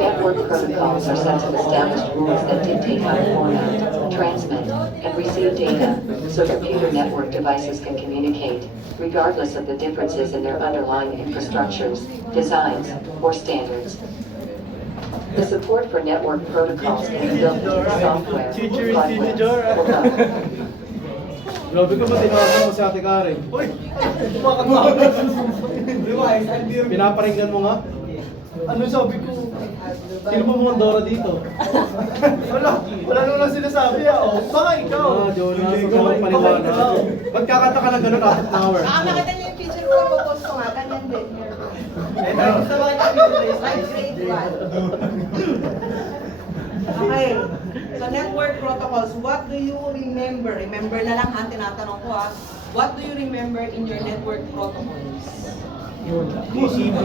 Network protocols are set to establish rules that dictate how to format, transmit, and receive data, so computer network devices can communicate, regardless of the differences in their underlying infrastructures, designs, or standards. The support for network protocols can be built into the software, hardware, or both. Grabe ka ba tinawag mo si Ate Karen? Uy! Pinaparinggan mo nga? Ano sabi ko? Sino mo mga Dora dito? Wala naman sinasabi oh. Baka ikaw. Jonas, huwag ka magpaliwanag. Ba't kakanta ka ng gano'n half an hour? Baka makita niyo yung picture ko, popost ko nga, ganyan din. Like grade 1. Okay. So network protocols, what do you remember? Remember na lang ha, tinatanong ko ha. What do you remember in your network protocols? TCP.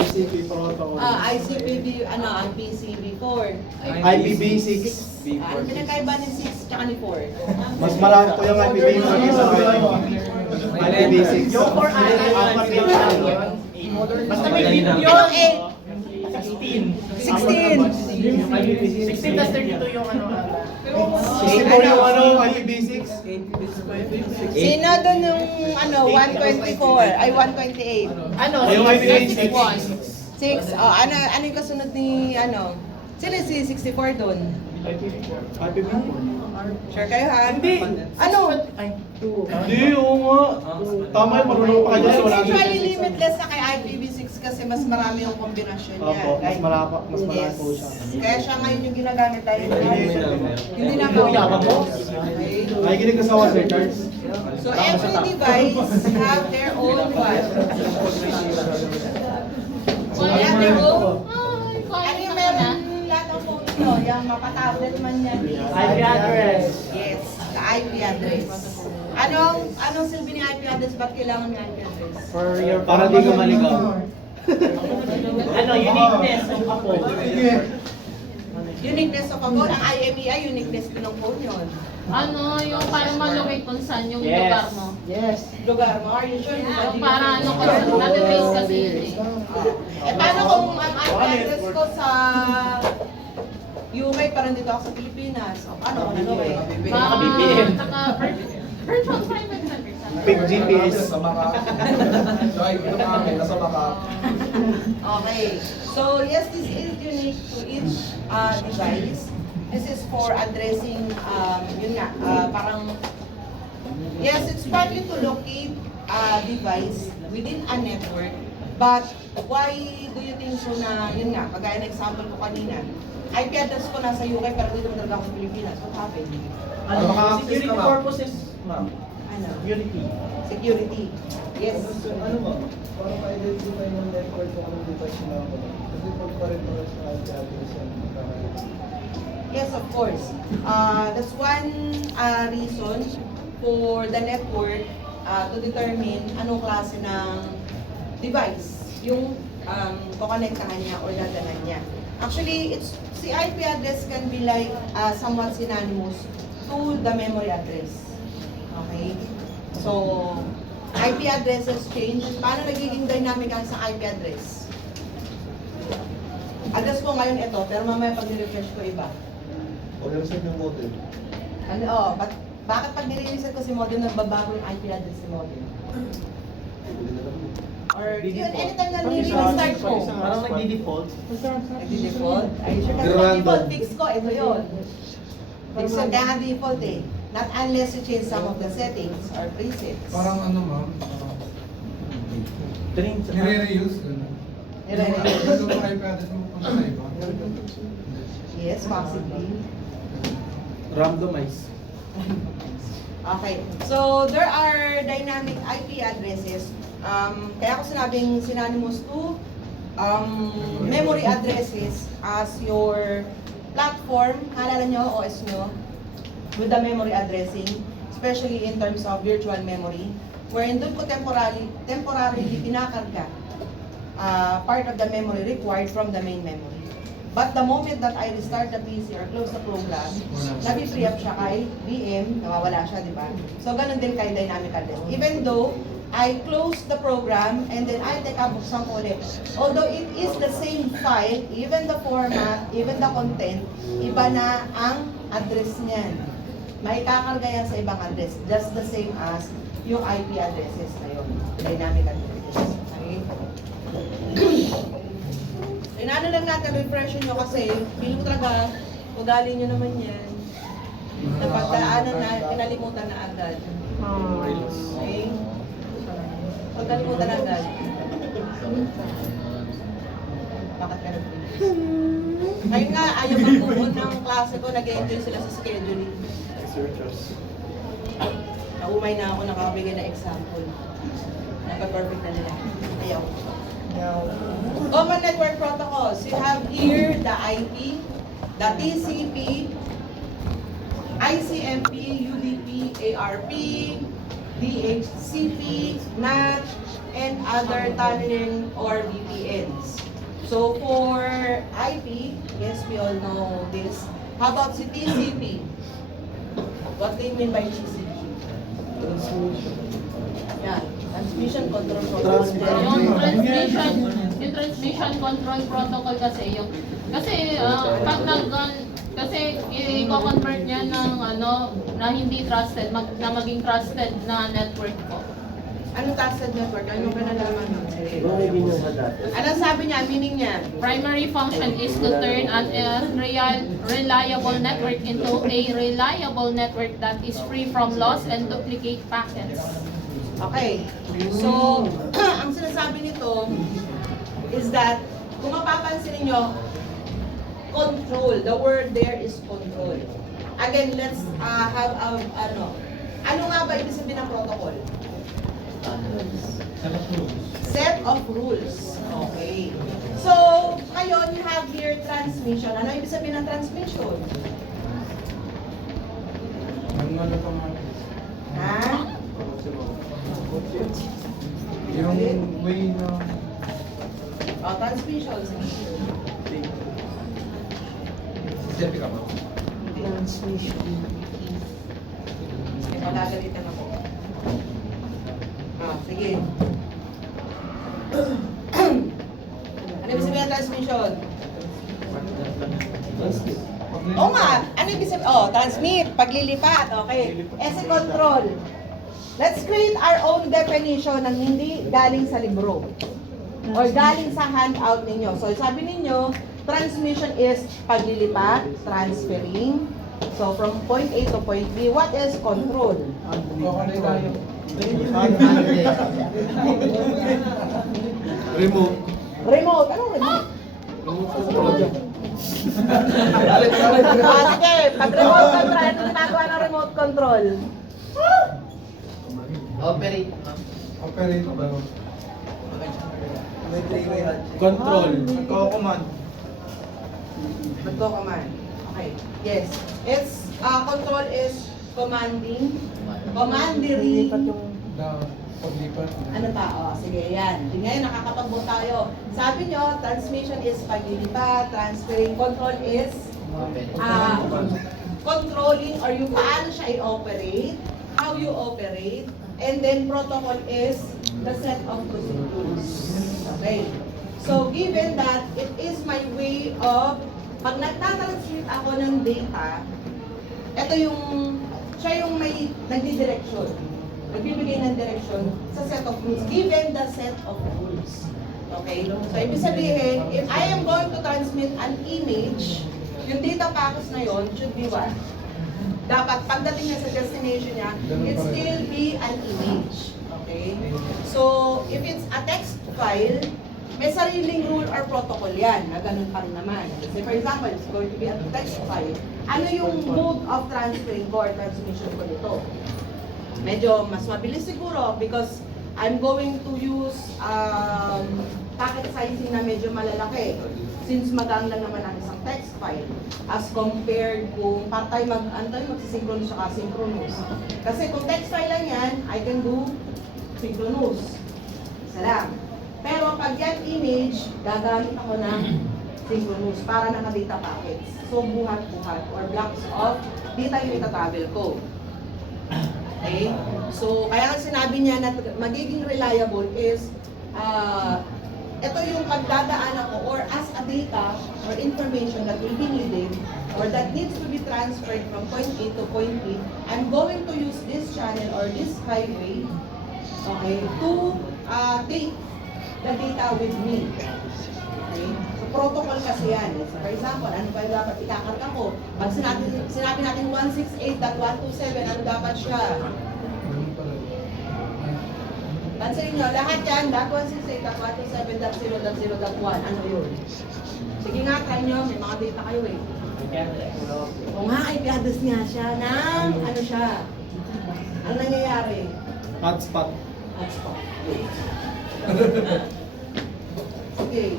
ICP protocol. ICPB, IPCB4. IPv6. Ano pinagkaiba ni 6 tsaka ni 4? Mas marami po yung IPv6 kaysa IPv6. Yung 4 basta may bit yun. Yung 16. 16. 16 plus 32 yung ano. 64 yung IPv6. Sino doon yung 124? Ay, 128? Ano? Yung IPv6. 6. Ano yung kasunod ni Sino si 64 doon? IPv4. Sure kayo ha? Hindi. Ano? Hindi, oo nga. Tama yung marunong pa kayo. It's usually limitless na kay IPv6 kasi mas marami yung kombinasyon niya. Opo, mas malapa, mas malaki Yes. po siya. Kaya siya ngayon yung ginagamit tayo. Hindi na Okay. Nakikinig ka sa ako, Sir Charles? So every device have their own one. They have their own. Ano yung meron lahat ng phone nyo? Yung mapa-tablet man yan. IP address. Yes, the IP address. Anong silbi ni IP address? Ba't kailangan ng IP address? For your Para di ka maligaw. ano, uniqueness ng phone. Uniqueness of a phone. Ang IMEI, uniqueness din ng phone yun. Ano, yung parang malocate kung saan yung Yes. lugar mo. Lugar mo, are you sure? Yung para ano ko, nati-trace kasi yun eh. Paano kung ang IP address ko sa UK, parang dito ako sa Pilipinas? O, paano kung ano eh? VPN. Virtual private network. Big GPS. Okay. So, yes, this is unique to each device. This is for addressing, yun nga, parang, yes, it's partly to locate a device within a network. But, why do you think so na, yun nga, kagaya ng example ko kanina, IP address ko nasa UK pero dito talaga ako sa Pilipinas. What happened? Ano, Maka-access security ka, ma'am. purposes, ma'am. Ano? Unity. Security. Yes. Ano ba? Para ma-identify ng network kung anong device na ako. Kasi pag pa rin para sa address yan. Yes, of course. That's one reason for the network to determine anong klase ng device yung kukonektahan niya or dadalan niya. Actually, si IP address can be like somewhat synonymous to the memory address. Okay? So, IP addresses change. Paano nagiging dynamic ang sa IP address? Address ko ngayon ito, pero mamaya pag nirefresh ko iba. Pag-reset yung modem. Bakit pag nire-reset ko si modem, nagbabago yung IP address si modem? Or yun, anytime na nire-restart ko, Parang nagdi-default. nagdi-default. Ay, sure kasi Random. default fix ko, ito yun. Fix ko, kaya nga default eh. Not unless you change some of the settings or presets. Parang ano ma'am, Drain sa nire-reuse gano'n. Nire-reuse. Gusto mo iPad mo kung sa iba. Yes, possibly. Randomize. Okay. So, there are dynamic IP addresses. Kaya ako sinabing synonymous to memory addresses as your platform, halala nyo, OS nyo, with the memory addressing, especially in terms of virtual memory, wherein doon ko temporarily pinakarga part of the memory required from the main memory. But the moment that I restart the PC or close the program, nabi-free up siya kay VM, nawawala siya, di ba? So, ganun din kay dynamic address. Even though, I close the program and then I teka, buksan ko ulit. Although it is the same file, even the format, even the content, iba na ang address niyan. May kakarga yan sa ibang address, just the same as yung IP addresses na yun, dynamic addresses. Okay? Inaano lang natin, refresh nyo kasi, feeling ko talaga, ugali nyo naman yan. Napagdaanan na, kinalimutan na agad. Okay? Pagkalimutan na agad. Bakit ka nag-finish? Ngayon nga, ayaw magbubuon ng klase ko, nag-enjoy sila sa scheduling. Searchers. Naumay na ako, nakabigay na example. Naka-perfect na nila. Ayaw. Common Network Protocols. You have here the IP, the TCP, ICMP, UDP, ARP, DHCP, NAT, and other tunneling or VPNs. So for IP, yes, we all know this. How about si TCP? What do you mean by TCP? Yeah, transmission control protocol. Yung transmission control protocol kasi pag kasi i-convert niya ng na hindi trusted na maging trusted na network ko. Anong trusted network? Ano ba nalaman nun? Anong sabi niya? Meaning niya? Primary function is to turn an reliable network into a reliable network that is free from loss and duplicate packets. Okay. So, ang sinasabi nito is that, kung mapapansin niyo, control. The word there is control. Again, let's have ano nga ba ibig sabihin ng protocol? Set of rules. Okay. So, ngayon, you have here transmission. Ano ibig sabihin ng transmission? Ano pa mga? Ha? Yung way na... Transmission. Selfie ka ba? Magagalitan ako. Sige. Ano ibig sabihin ng transmission? Oo nga. Ano ibig sabihin? Transmit. Paglilipat. Okay. As a control. Let's create our own definition ng hindi galing sa libro. Or galing sa handout ninyo. So, sabi ninyo, transmission is paglilipat, transferring. So, from point A to point B, what is control? Kukulay tayo. Remote. Remote. Anong remote? Sige, pag remote control, ano ginagawa ng remote control? Operate. Operate ba? Control. Nagko-command. Magko-command. Okay. Yes. It's, control is commanding, commandery. Na paglipat. Ano pa? Sige, yan. Ngayon, nakakapag-vote tayo. Sabi nyo, transmission is paglilipat, transferring, control is controlling or yung paano siya i-operate, how you operate, and then protocol is the set of procedures. Okay. So, given that it is my way of, pag nagtatransmit ako ng data, ito siya yung may nagdi-direction. Nagbibigay ng direction sa set of rules, given the set of rules. Okay? So, ibig sabihin, if I am going to transmit an image, yung data packets na yon should be what? Dapat pagdating niya sa destination niya, it still be an image. Okay? So, if it's a text file, may sariling rule or protocol yan, na ganun pa rin naman. Say, for example, it's going to be a text file. Ano yung mode of transferring ko or transmission ko nito? Medyo mas mabilis siguro because I'm going to use packet sizing na medyo malalaki. Since magaan lang naman ang isang text file as compared kung patay magsisynchronous saka synchronous. Kasi kung text file lang yan, I can do synchronous. Isa lang. Pero pag yan image, gagamit ako ng synchronous para naka-data packets. So, buhat-buhat or blocks of data yung itatravel ko. Okay? So, kaya ang sinabi niya na magiging reliable is, ito yung pagdadaanan ko or as a data or information that will be needed or that needs to be transferred from point A to point B, I'm going to use this channel or this highway, okay, to take the data with me. Okay? So, protocol kasi yan. So, for example, ano ba yung dapat ikakarga ko? Pag sinabi natin 168.127, ano dapat siya? Pansin nyo, lahat yan, .168.127.0.0.1, ano yun? Sige nga, try nyo, may mga data kayo eh. O nga, IP address nga siya ng, ano siya? Ano nangyayari? Hotspot. Hotspot. Okay.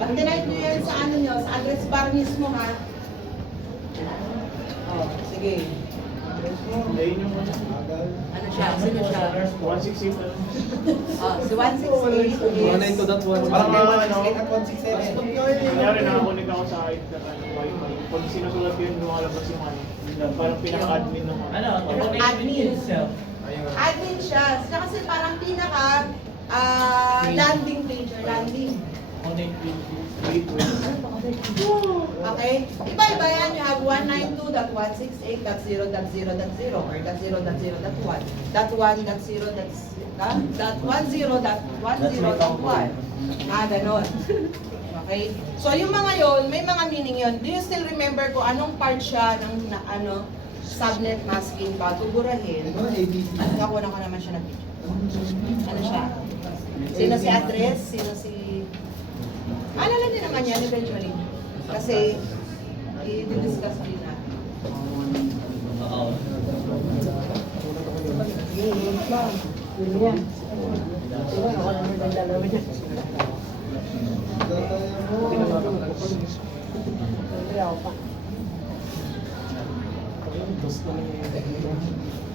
Pag tinipe nyo yan sa ano nyo, sa address bar mismo ha. Oh, sige. Ano siya? Sino siya? 168. Oh, si 168 is... 192.1. Parang at 167. Kunyari nakakunik ako sa wifi. Pag sinusulat ko yun, lumalabas yung ano. Parang pinaka-admin ng ano. Admin. Admin siya. Siya kasi parang pinaka landing page or landing. Okay? Iba-iba yan. You have 192.168.0.0.0 or .0.0.1. .1.0.1. Ganon. Okay? So, yung mga yon, may mga meaning yon. Do you still remember kung anong part siya ng subnet masking bago burahin? Nakuha ko naman siya ng picture. Ano siya? Sino si address? Sino si... Alala din naman yan eventually. Kasi, i-discuss din natin.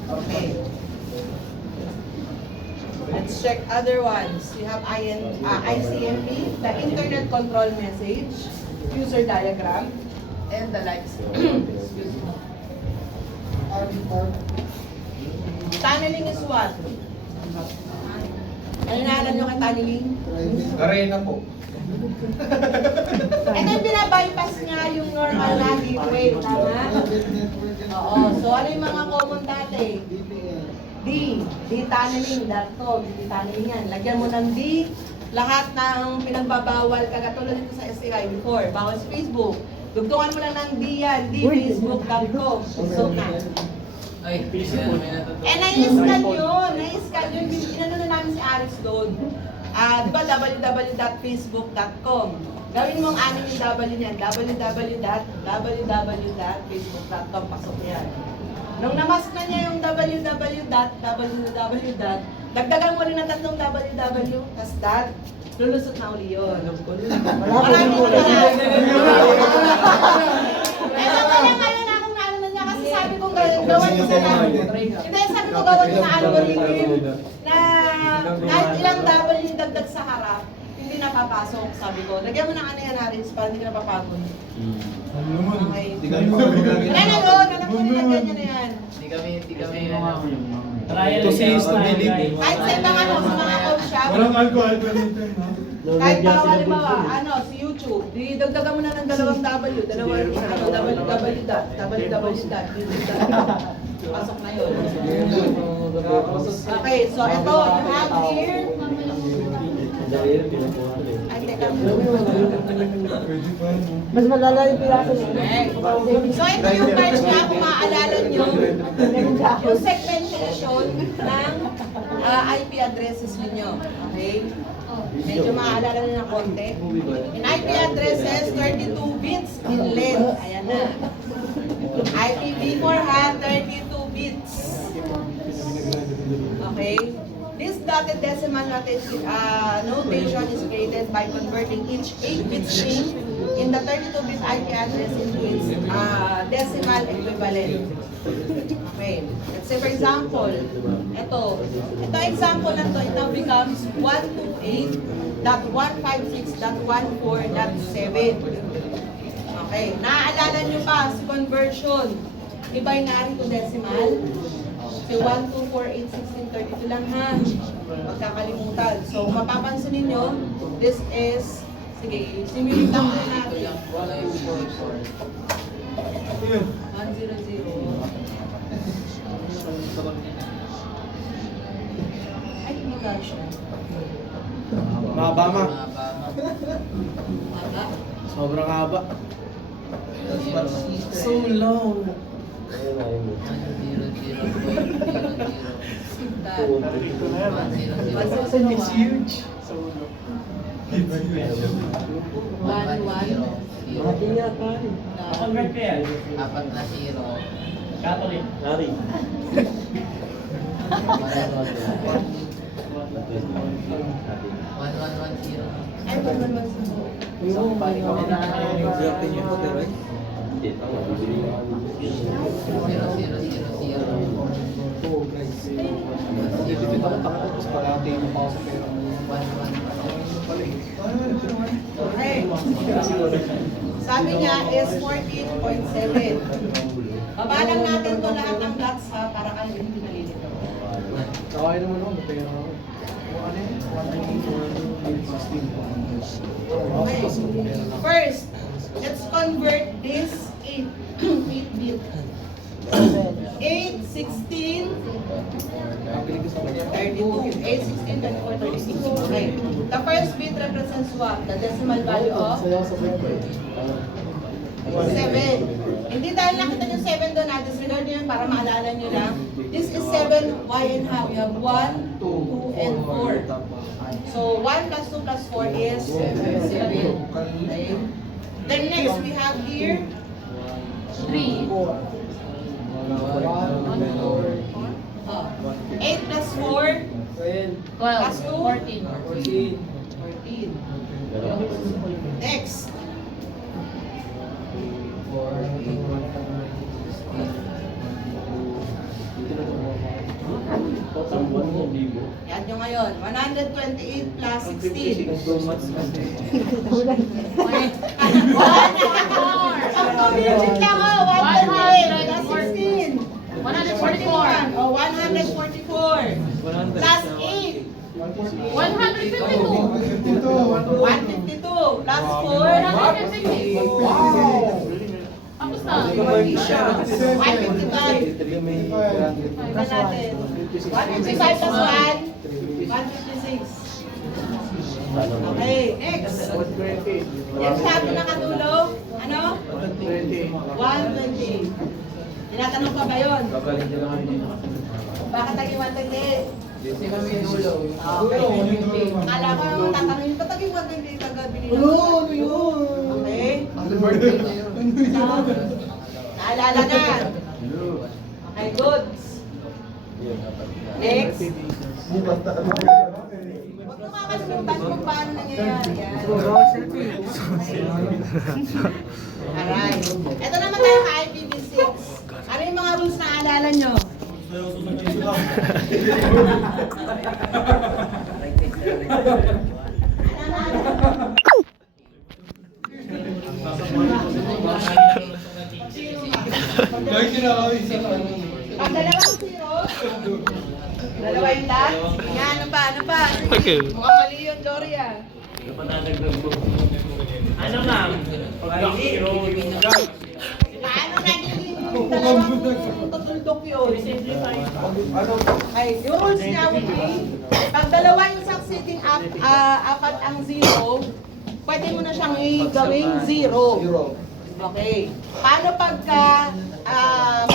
Okay. Let's check other ones. You have ICMP, the Internet Control Message, user diagram, and the likes. Excuse me. Tunneling is what? Ano naalam nyo kay tunneling? Arena po. Ito yung binabypass nga yung normal na gateway, tama? Oo. So ano yung mga common dati? D-tunneling.com, D-tunneling yan. Lagyan mo ng D, lahat ng pinagbabawal, katulad dito sa STI before, bawal sa Facebook. Dugtungan mo lang ng D yan, dfacebook.com. So na. Na-scan yun, inano na namin si Aris doon. Di ba, www.facebook.com. Gawin mong anim yung W niyan, www.facebook.com, pasok yan. Nung namask na niya yung www, dagdagan mo rin ng tatlong www, tas dot, lulusot na uli yun. Maraming Ito pa lang ngayon akong naano na niya kasi sabi ko gawan ko sa hindi, sabi ko gawan ko na algorithm na kahit ilang W dagdag sa harap, hindi napapasok, sabi ko. Lagyan mo ng ano yan, Aris, para hindi ka napapagod. Okay. Wala na yun, alam ko nilagyan niya na yan. Hindi kami Ito si stability. Kahit sa ibang ano, sa mga coach shop, Walang alcohol dito, no? kahit bawal, halimbawa, ano, si YouTube, di dagdagan mo na ng dalawang W, pasok na yun. Okay, so ito, you have here, ay, teka. Mas malala yung piraso niya. So ito yung part niya, kung maaalala nyo, yung segmentation ng IP addresses ninyo. Okay? Medyo maaalala nyo ng konti. In IP addresses, 32 bits in length. Ayan na. IPv4 ha, 32 bits. Okay? This dotted decimal notation is created by converting each 8-bit string in the 32-bit IP address into its decimal equivalent. Okay. Let's say for example, ito example na to, it now becomes 128.156.14.7. Okay, naaalala nyo pa sa conversion, binary to decimal, si 124.816.32 lang ha, magkakalimutan. So, mapapansin ninyo, this is, sige, simulate lang po natin. 100. Ay, hindi ka siya. Mahaba ma. Haba. Sobrang haba. So long. Narito na yan. It's huge. Sa ulo. 1, 1. Mati yata eh. Convert ko yan. Apat na zero. Catholic. Nari. 1110. Ay, 1, 1, 1. Swerte niyo po, direct. 0000. Oo, guys. Dito ako tapos parati mo pa ako sa pera mo. 1110. Okay. Sabi niya is 14.7. Baba lang natin to lahat ng dots ha, para kayo hindi nalilito. Kakain naman ako, may pera ako. Ano yun? 116. Okay. First, let's convert this 8-bit. 8, 16, 32. 8, 16, 34, 36. Okay. The first bit represents what? The decimal value of 7. Hindi dahil nakita nyo 7 doon, disregard nyo yun para maalala nyo lang. This is 7, why and how? We have 1, 2, and 4. So 1 plus 2 plus 4 is 7. Okay. Then next, we have here 3. 8 plus 4 12. 14. 14. Next. Yan nyo ngayon. 128 plus 16. Ang pumigit lang ako. 128 plus 16. 144. Oh, 144. Plus 8. 152. 152. Plus 4. 150. Tapos na. 155. Tingnan natin. 155 plus 1. 156. Okay, next. 120. Yan sabi na katulong. Ano? 120. 120. Tinatanong pa ba yun? Bakit naging 120? Kasi kami dulo. Okay. Akala ko yung tatanungin, ba't naging 120 agad binili? Ano yun? Okay. Naalala na. Okay, good. Next. Huwag mo makakalimutan kung paano nangyayari yan. Alright. Ito naman tayo ka IPv6. Ano yung mga rules na alala nyo? Guys, kinakawin sa Pag dalawang zero, dalawa yung dot. Yan, ano pa? Mukhang mali yun, Jory ah. Ano ma'am? Pag zero, Paano nagiging dalawang tutuldok yun? Okay, yung rules niya would be, pag dalawa yung succeeding apat ang zero, pwede mo na siyang gawing zero. Okay. Paano pagka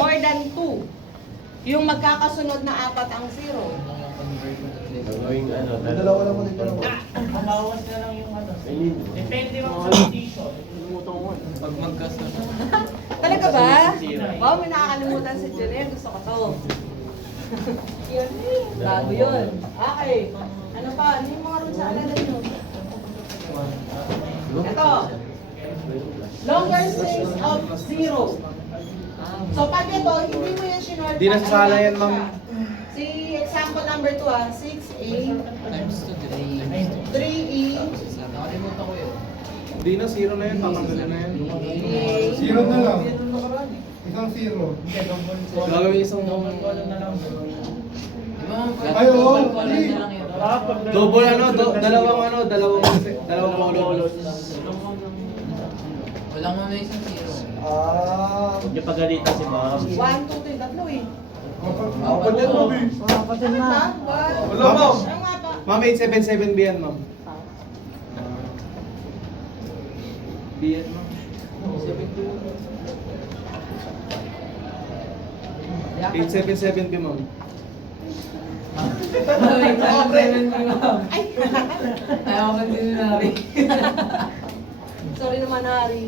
more than 2? Yung magkakasunod na apat ang zero. Dalawa lang mo dito. bawas na lang yung ano. Depende lang sa condition. Pag magkasunod. Talaga ba? Wow, may nakakalimutan si Janelle. Gusto ko to. Yun. Bago yun. Okay. Ano pa? Ano yung mga rules sa alala nyo? Ito. Longer strings of 0. So pag ito, hindi mo yan sinort. Di nasasala yan, ma'am. Si example number 2 6A, Times 2, 3. 3E, Nakalimutan ko yun. Hindi na, zero na yan. Tatanggalin na yan. 3A, Zero na lang. Isang zero. Gagawin isang Di ba Ay, oo. na lang yun. double dalawang colon. Walang muna isang zero. Huwag niyo pagalitan si ma'am. 1, 2, 3, tatlo eh. Kapatid mo, B. Ano ba? Wala, ma'am. Ano nga ba? Ma'am, 877 B yan, ma'am. B yan, ma'am. 877 B, ma'am. Ay! Ayaw ko din na rin. Sorry naman, Hari.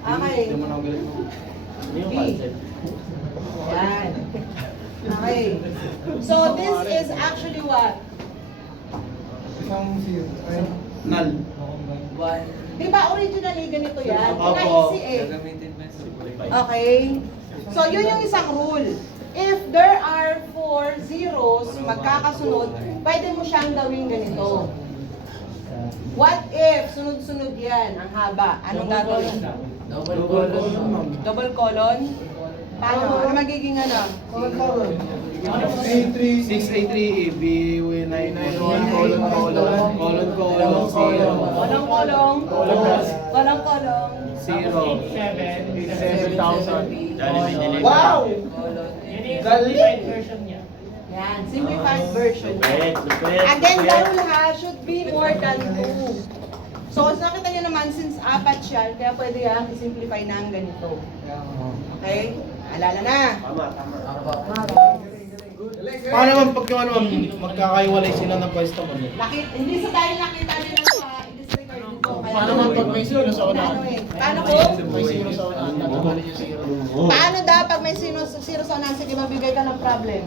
Okay. Hindi mo na ako galit, ma'am. Ano yung concept? Yan. Okay. So, this is actually what? Isang zero. Ay, Null. Di ba originally ganito yan? Opo. Pinaisi eh. Okay? So, yun yung isang rule. If there are 4 zeros magkakasunod, pwede mo siyang gawin ganito. What if sunod-sunod yan, ang haba? Anong gagawin? Double colon. ma'am. Double colon? Paano? Ano magiging ano? A3. 683 B with 991 colon colon colon zero. Kolong kolong. Kolong kolong. 0. 7,000. Wow! Yan, simplified version. Lupit, lupit. And then the rule should be more than 2. So, nakita nyo naman, since apat siya, kaya pwede yan i-simplify na ang ganito. Okay? Alala na. Paano naman pag yung ano, ma'am, magkakaiwalay sila ng pwesto mo? Hindi sa tayo nakita nila sa i-disregard dito. Kaya Paano man pag may zero sa unahan? Paano eh? Paano po? May zero sa unahan, tatanggalin yung zero. Paano daw pag may zero sa unahan? Sige, magbigay ka ng problem.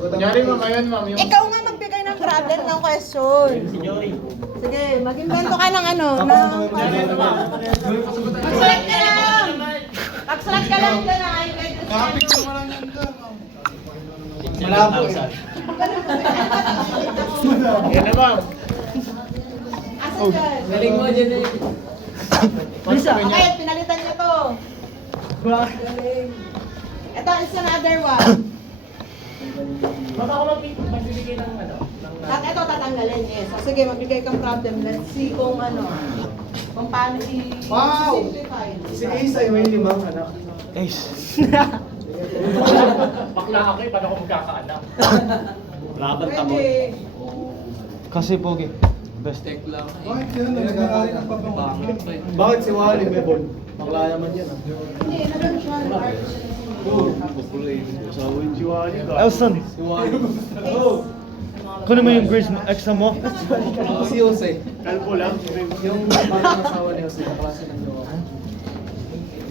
Kunyari mo ngayon, ma'am, yung... Ikaw nga magbigay ng problem ng question. Si Joey. Sige, mag-invento ka ng ano, ng... Magsulat ka lang! Magsulat ka lang dyan na Nakapicture mo lang yan ka. Malabo eh. Yan na, ma'am. Asan dyan? Galing mo dyan eh. Okay, pinalitan niyo to. Galing. Ito is another one. Baka ako magbibigay ng ano? At ito tatanggalin, yes. So, sige, magbigay kang problem. Let's see kung ano. Kung paano Wow! i-simplify. Si Ace ay may 5 anak. Bakla ako eh, paano ako magkakaanak? Laban Pwede. Kasi pogi. Best. Tek lang. Bakit sila nag-aaral ng pagmamahal? Bakit si Wally may ball? Bakla naman yan ah. Hindi, nagano siya. Elson. Si Wally. Kunin mo yung grades mo, exam mo. Si Jose. Kalpo lang. Yung parang asawa ni Jose, kaklase ng jowa.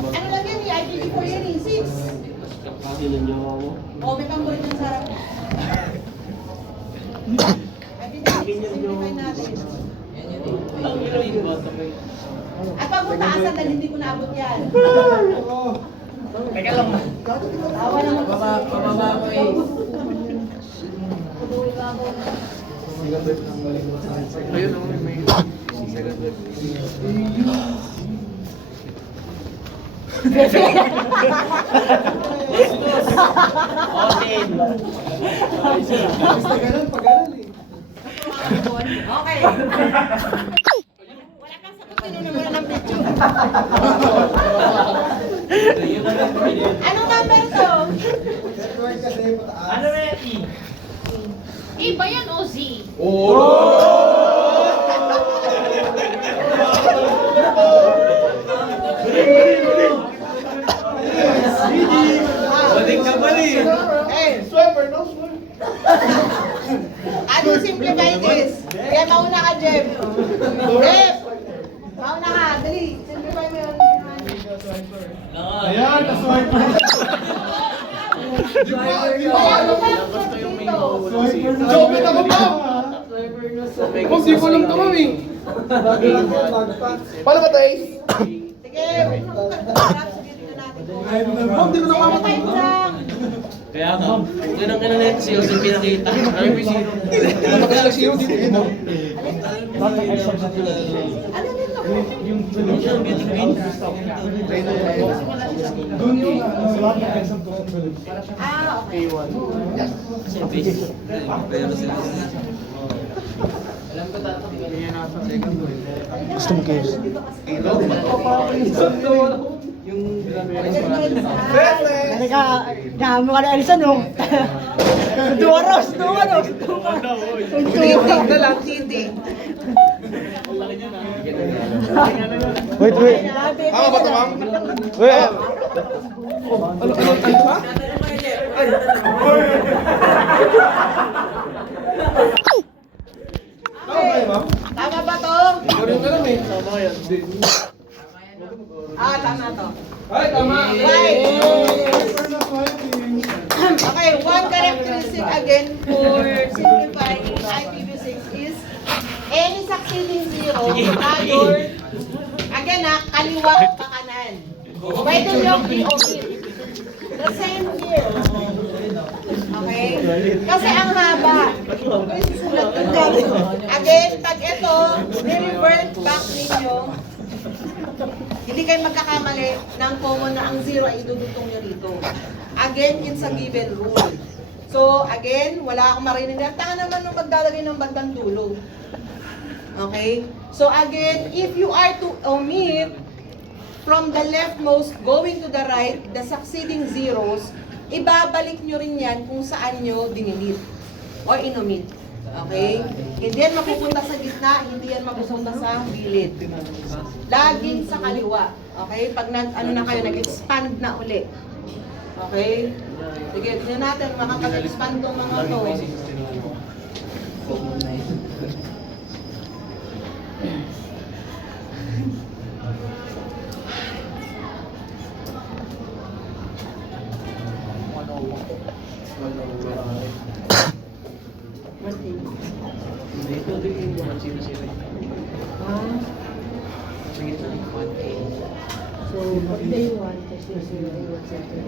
Ano lang yan, IPG ko yan eh, 6. Sino yung jowa mo? O, may pambulit ng sarap. IPG, simplify natin. At pag mutaasan dahil hindi ko naabot yan. Teka lang. Tawa naman ko. Pababa mo eh. Ayun ako may second wave. Otin. Pag-aral eh. Okay. Wala kang sagot, pinuno mo na ng picture. Anong number to? Network kasi pataas. Ano na yan, E? Iba yan o Z? Balik ka bali. Hey, Swiper, no swiper. ano simplify this? Kaya mauna ka, Jeff. Jeff! Mauna ka, dali. Simplify mo yun. Ayan, na-swiper. Di ba? Wala ko ba? Dito. Jobit ako pa! Ma'am, di ko alam to, ma'am eh. Paano ba to, Ace? Sige, sabihin natin kung ano. Ma'am, di ko nakamatay. Time lang. Kaya nga, ganang na natin si Jose pinakita. Ay, may zero. Matagal lang zero dito. Ano nito? Yung beauty queen. Doon yung lahat ng exam ko sa Philip. Okay. Kasi base. Pero sila. Gusto mo case? Halika, dami ka na alisan, no? Duwaros, duwaros. Titig na lang, titig. Wait. Ba to, ma'am? Wait. Ano ha? Tama ba yun, ma'am? Tama ba to? Ikaw rin alam eh. Tama to. Ay, tama. Right. Okay, one characteristic again for simplifying IPv6 is any succeeding zero either, again kaliwa o kakanan. Pwede nyo i-omit. The same here. Okay? Kasi ang haba. Again, pag ito, i-revert back ninyo, hindi kayo magkakamali ng common na ang zero ay idudutong nyo rito. Again, it's a given rule. So, again, wala akong marinig na tanga naman nung magdalagay ng bandang dulo. Okay? So, again, if you are to omit from the leftmost going to the right, the succeeding zeros, ibabalik nyo rin yan kung saan nyo dinilit or inomit. Okay? Hindi yan mapupunta sa gitna, hindi yan mapupunta sa gilid. Laging sa kaliwa. Okay? Pag nag-expand na uli. Okay? Sige, tignan natin, makapag-expand tong mga to. So, pag day 1, test na 0, ay 1 second.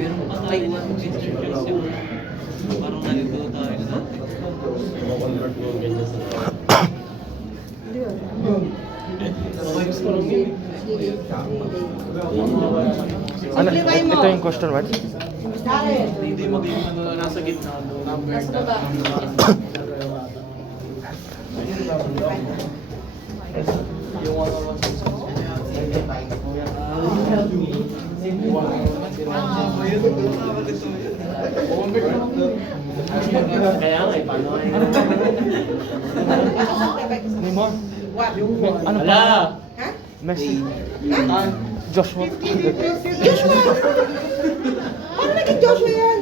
Pero pag Taiwan, parang nalito tayo sa dati. Simplify mo. Ito yung question, right? Darren. Hindi maging nasa gitna. Mas baba. Kaya nga, paano Neymar. What? Ano Wala! Ha? Messi. Ha? Joshua. Joshua! Paano naging Joshua yan?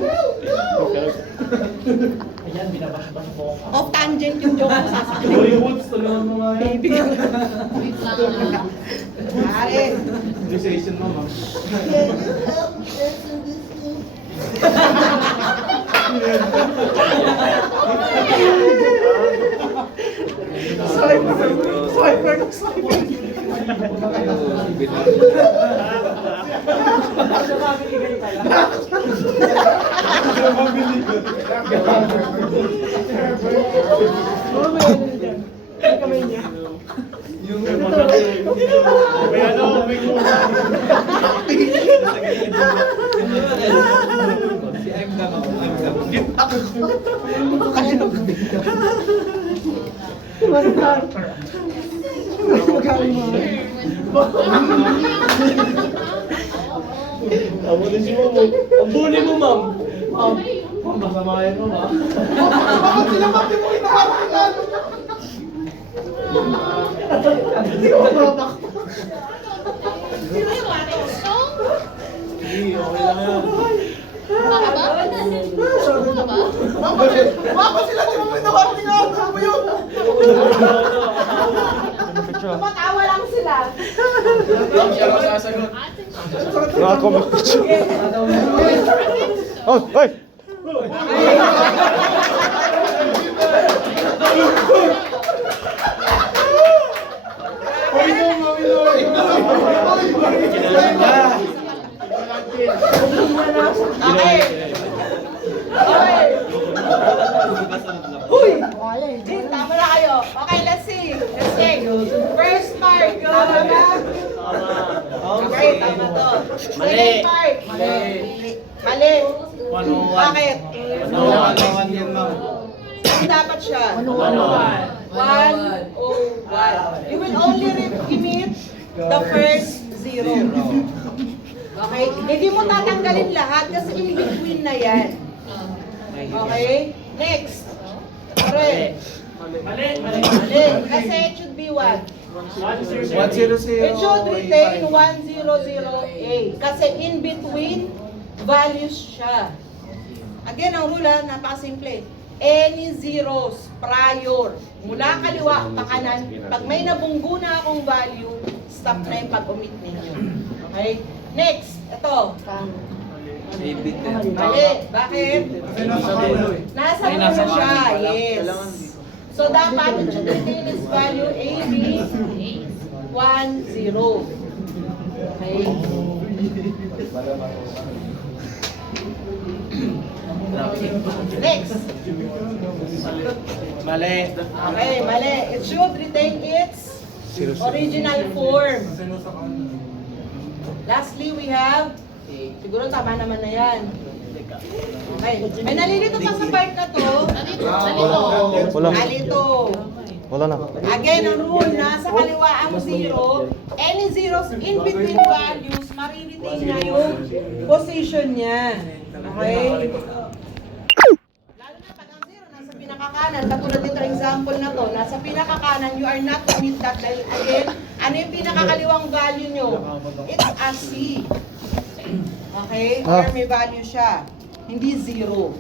Ayan, binabash-bash po. Off tangent yung joke mo sasakit. Hollywoods, tulungan mo nga yan. Wait lang. Pare. Conversation mo, ma'am. May ano, may kuha. Abulin si Momo. Abulin mo, ma'am. Ma'am, masamayan mo, ma'am. Bakit sila mati mo inaharangan? Hindi ko mabak. Hindi, okay lang yan. Baka ba? Baka ba? Bakit sila di mo pinakarating nga? Ano ba yun? Tumatawa lang sila. Siya masasagot. Nakakomment picture. Oh, hey! Huy! Tama na kayo. Okay, let's see. Let's see. First part. Tama ba? Okay, tama to. Second part. Mali. Bakit? One yan, ma'am. Saan dapat siya? 101. You will only repeat the first zero. Okay? Hindi mo tatanggalin lahat kasi in between na yan. Okay? Next. Correct. Mali. Kasi it should be what? 100. It should retain 100A. Kasi in between values siya. Again, ang rule napakasimple. Any zeros prior, mula kaliwa pa kanan, pag may nabunggo na akong value, stop na yung pag-omit ninyo. Okay? Next, ito. Mali. Bakit? Nasa ulo siya. Yes. So, dapat it should retain its value AB 10. Okay? Next. Mali. Okay, mali. It should retain its original form. Lastly, we have, siguro tama naman na yan. Okay. May nalilito pa sa part na to. Nalito. Wala na. Again, ang rule, nasa kaliwa ang zero. Any zeros in between values, mariretain na yung position niya. Okay? Lalo na pag ang zero nasa pinakakanan, katulad nito example na to, nasa pinakakanan, you are not to meet that dahil again, ano yung pinakakaliwang value nyo? It's a C. Okay? Or may value siya. Hindi zero.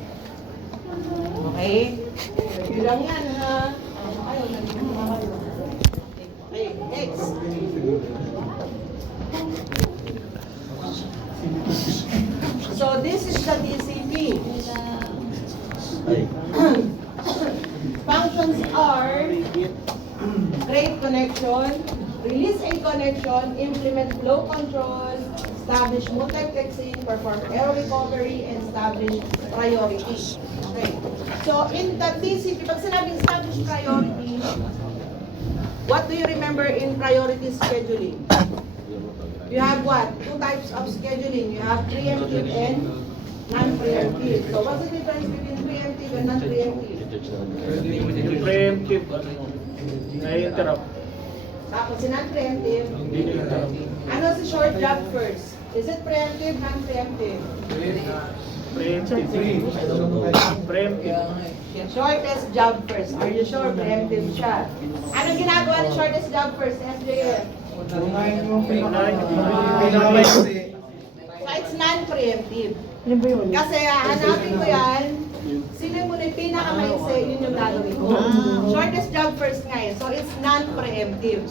Okay? Yun lang yan, ha? Okay, next. So this is the DCP. Functions are create connection, release a connection, implement flow control, establish multiplexing, perform error recovery, and establish priority. Okay. So in the DCP, pag sinabing establish priority, what do you remember in priority scheduling? You have what? Two types of scheduling. You have preemptive and non-preemptive. So what's the difference between preemptive and non-preemptive? Preemptive. Na-interrupt. Tapos si non-preemptive, Hindi na-interrupt. ano si short job first? Is it preemptive, non-preemptive? Preemptive. Preemptive. Shortest job first. Are you sure preemptive siya? Anong ginagawa ni shortest job first, SJF? So it's non-preemptive. Kasi hanapin ko yan, sino yung muna yung pinakamaiksi, yun yung gagawin ko. Shortest job first nga eh. So it's non-preemptive.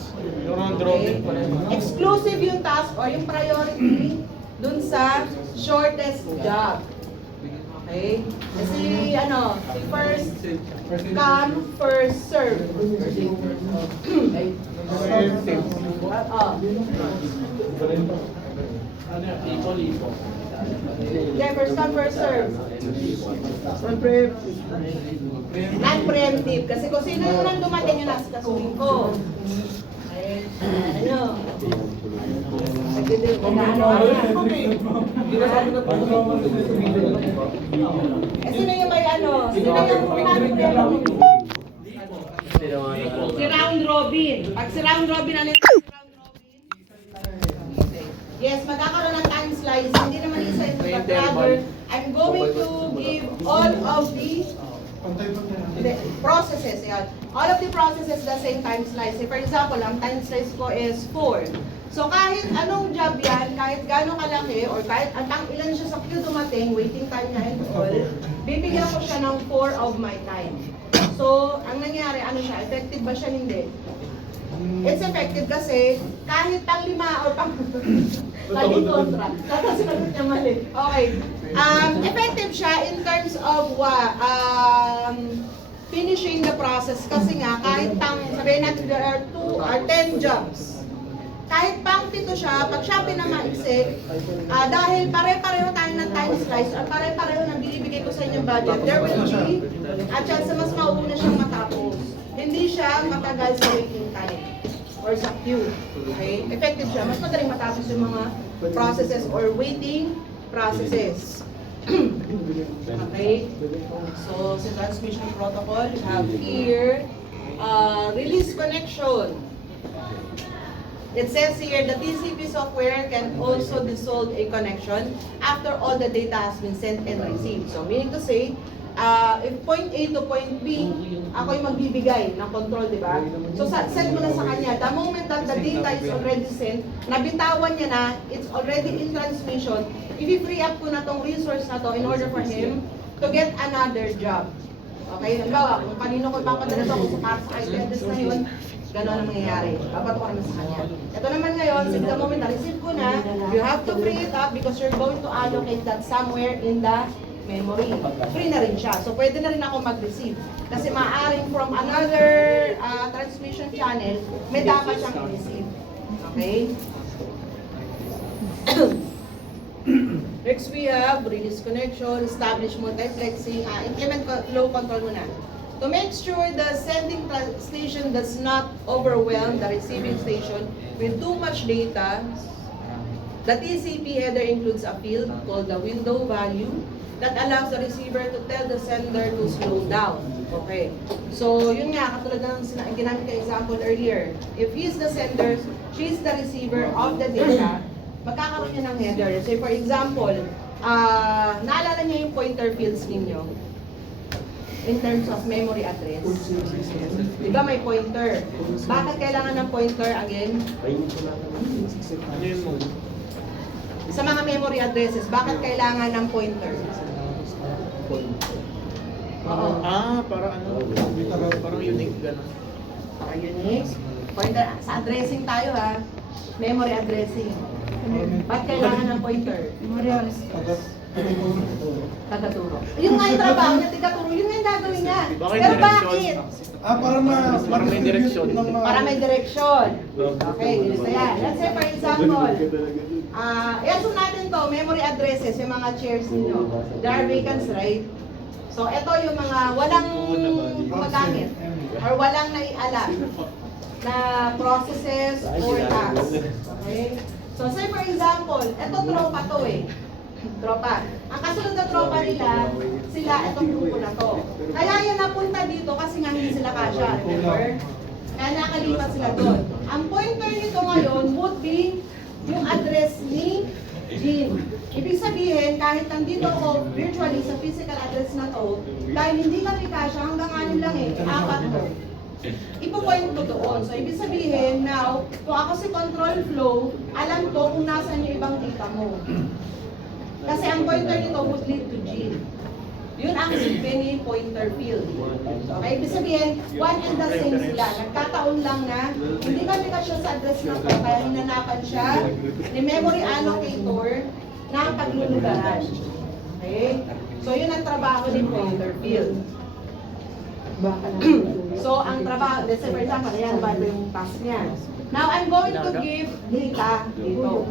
Okay? Exclusive yung task or yung priority dun sa shortest job. Okay? Kasi si first come, first serve. Okay, first come, first serve. Non-preemptive. Kasi kung sino yung nang dumating yung nasa kasuhin ko. Okay. Sino yung may Sino yung non-preemptive? Si round robin. Pag si round robin, ano yung round robin? Yes, magkakaroon ng time slice. Hindi naman isa ito, but rather, I'm going to give all of the processes. Yan. All of the processes the same time slice. For example, ang time slice ko is 4. So kahit anong job yan, kahit gano'ng kalaki, or kahit ang ilan siya sa queue dumating, waiting time niya and all, bibigyan ko siya ng 4 of my time. So, ang nangyari, siya, effective ba siya? Hindi. It's effective kasi kahit pang 5 or pang maling kontra. Kasi sinagot niya mali. Okay. Effective siya in terms of finishing the process. Kasi nga, kahit sabihin natin there are 10 jobs. kahit pang 7 siya, pag siya pinamaiksi, dahil pare-pareho tayo ng time slice, or pare-pareho ng binibigay ko sa inyong budget, there will be a chance na mas mauuna siyang matapos. Hindi siya matagal sa waiting time or sa queue. Okay? Effective siya. Mas madaling matapos yung mga processes or waiting processes. Okay? So, sa transmission protocol, you have here, release connection. It says here, the TCP software can also dissolve a connection after all the data has been sent and received. So, meaning to say, if point A to point B, ako yung magbibigay ng control, di ba? So, send mo na sa kanya. The moment that the data is already sent, nabitawan niya na, it's already in transmission, i-free up ko na tong resource na to in order for him to get another job. Okay? Halimbawa, kung kanino ko ipapadala to, kung sa IP address na yun, gano'n ang mangyayari. Babato ko naman sa kanya. Ito naman ngayon, since the moment na-receive ko na, you have to free it up because you're going to allocate that somewhere in the memory. Free na rin siya. So, pwede na rin ako mag-receive. Kasi maaaring from another transmission channel, may dapat siyang i-receive. Okay? Next, we have release connection, establish multiplexing, implement flow control muna. To make sure the sending station does not overwhelm the receiving station with too much data, the TCP header includes a field called the window value that allows the receiver to tell the sender to slow down. Okay. So, yun nga, katulad ng ginamit ka example earlier. If he's the sender, she's the receiver of the data, magkakaroon niya ng header. So, for example, naalala niya yung pointer fields ninyo in terms of memory address. Di ba may pointer? Bakit kailangan ng pointer again? Ano yun mo? Sa mga memory addresses, bakit kailangan ng pointer? Oo. Parang ano? Parang unique gano'n. Para unique. Pointer, sa addressing tayo ha. Memory addressing. Bakit kailangan ng pointer? Memory address. Tagaturo. Yung nga yung trabaho niya, tigaturo, yun nga yung gagawin niya. Bakit Pero direction? bakit? Para may direksyon. Para may direksyon. Okay, ganito yan. Let's say for example, i-assume natin to, memory addresses, yung mga chairs ninyo. There are vacants, right? So, ito yung mga walang gumagamit or walang naialam na processes or tasks. Okay? So, say for example, ito tropa to eh. Tropa. Ang kasunod na tropa nila, sila itong grupo na to. Kaya yan napunta dito kasi nga hindi sila kasya, remember? Kaya nakalipat sila doon. Ang pointer nito ngayon would be yung address ni Jean. Ibig sabihin, kahit nandito ako virtually sa physical address na to, dahil hindi kami kasya, hanggang ano lang eh, 4 mo. Ipo-point ko doon. So, ibig sabihin, now, kung ako si control flow, alam ko kung nasan yung ibang data mo. Kasi ang pointer nito would lead to G. Yun ang silbi pointer field. Okay, ibig sabihin, one and the same sila. Nagkataon lang na hindi kami kasya sa address na to, kaya hinanapan siya ni memory allocator na paglulugaran. Okay? So, yun ang trabaho ni pointer field. So, ang trabaho, let's say for example, ayan ba ito yung task niya. Now, I'm going to give data dito.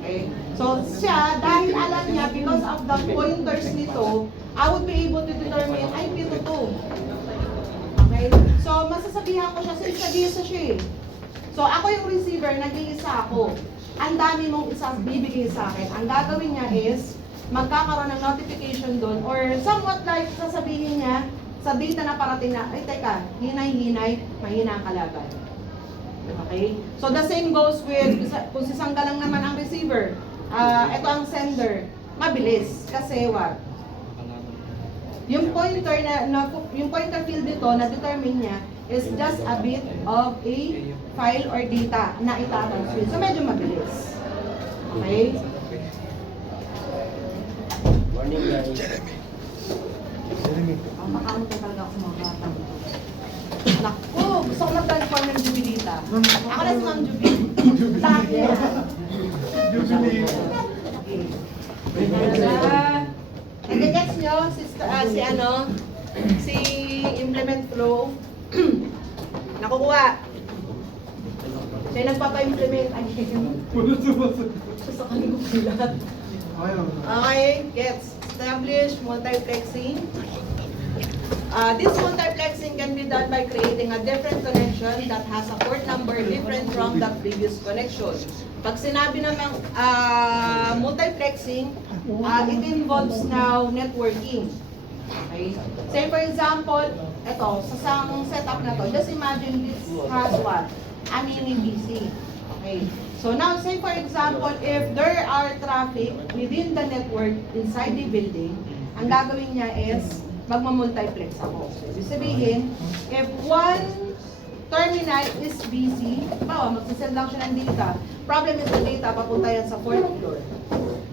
Okay? So, siya, dahil alam niya, because of the pointers nito, I would be able to determine IP to 2. Okay? So, masasabihan ko siya, since nag-iisa siya eh. So, ako yung receiver, nag-iisa ako. Ang dami mong bibigay sa akin. Ang gagawin niya is, magkakaroon ng notification doon, or somewhat like, sasabihin niya, sa data na parating na, ay teka, hinay-hinay, mahina ang kalaban. Okay? So the same goes with, kung sisangga lang naman ang receiver, ito ang sender, mabilis. Kasi what? Yung pointer yung pointer field nito na determine niya is just a bit of a file or data na itatransmit. So medyo mabilis. Okay? Morning guys. Makaano ka talaga ako mga bata. Naku, gusto ko mag-transform ng Jubilita. Ako na si Ma'am Jubil. Laki na. Nagigets nyo, si implement flow. Nakukuha. Siya nagpapa-implement again. Sa kanila ko lahat. Okay, gets. Establish multiplexing. This multiplexing can be done by creating a different connection that has a port number different from the previous connection. Pag sinabi namang multiplexing, it involves now networking. Okay? Say for example, ito, sa samong setup na to, just imagine this has what? A mini BC. Okay. So now, say for example, if there are traffic within the network inside the building, ang gagawin niya is magmamultiplex ako. So, ibig sabihin, if one terminal is busy, magsisend lang siya ng data. Problem is the data, papunta yan sa 4th floor.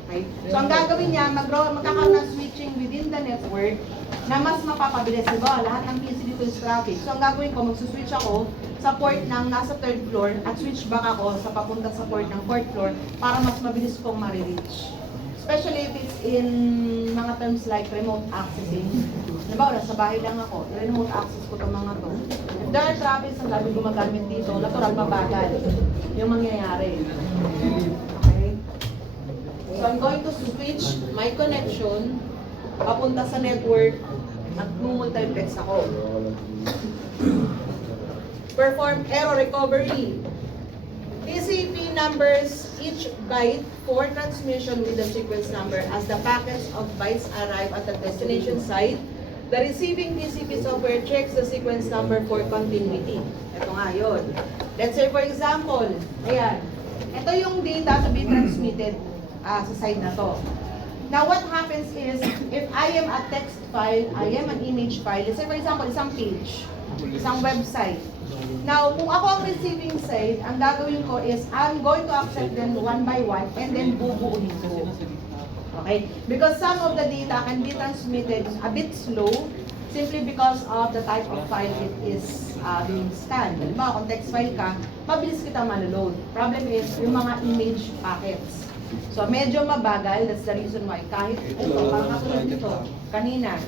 Okay? So, ang gagawin niya, magkakaroon ng switching within the network na mas mapapabilis. Diba? Lahat ng PC dito is traffic. So, ang gagawin ko, magsuswitch ako sa port ng nasa 3rd floor at switch back ako sa papunta sa port ng 4th floor para mas mabilis kong ma-reach. Especially if it's in mga terms like remote accessing. Diba, nasa bahay lang ako, remote access ko itong mga to. If there are traffic, ang dami gumagamit dito, natural mabagal yung mangyayari. Okay? So I'm going to switch my connection papunta sa network at multiplex ako. Perform error recovery. TCP numbers each byte for transmission with the sequence number. As the packets of bytes arrive at the destination site, the receiving TCP software checks the sequence number for continuity. Ito nga yun. Let's say for example, ayan, ito yung data to be transmitted sa side na to. Now what happens is, if I am a text file, I am an image file, let's say for example, isang page, isang website. Now, kung ako ang receiving side, ang gagawin ko is, I'm going to accept them one by one and then bubuuin ko. Okay? Because some of the data can be transmitted a bit slow simply because of the type of file it is being scanned. Halimbawa, kung text file ka, mabilis kita maloload. Problem is, yung mga image packets. So, medyo mabagal. That's the reason why. Kahit ito, parang katulad dito, kanina.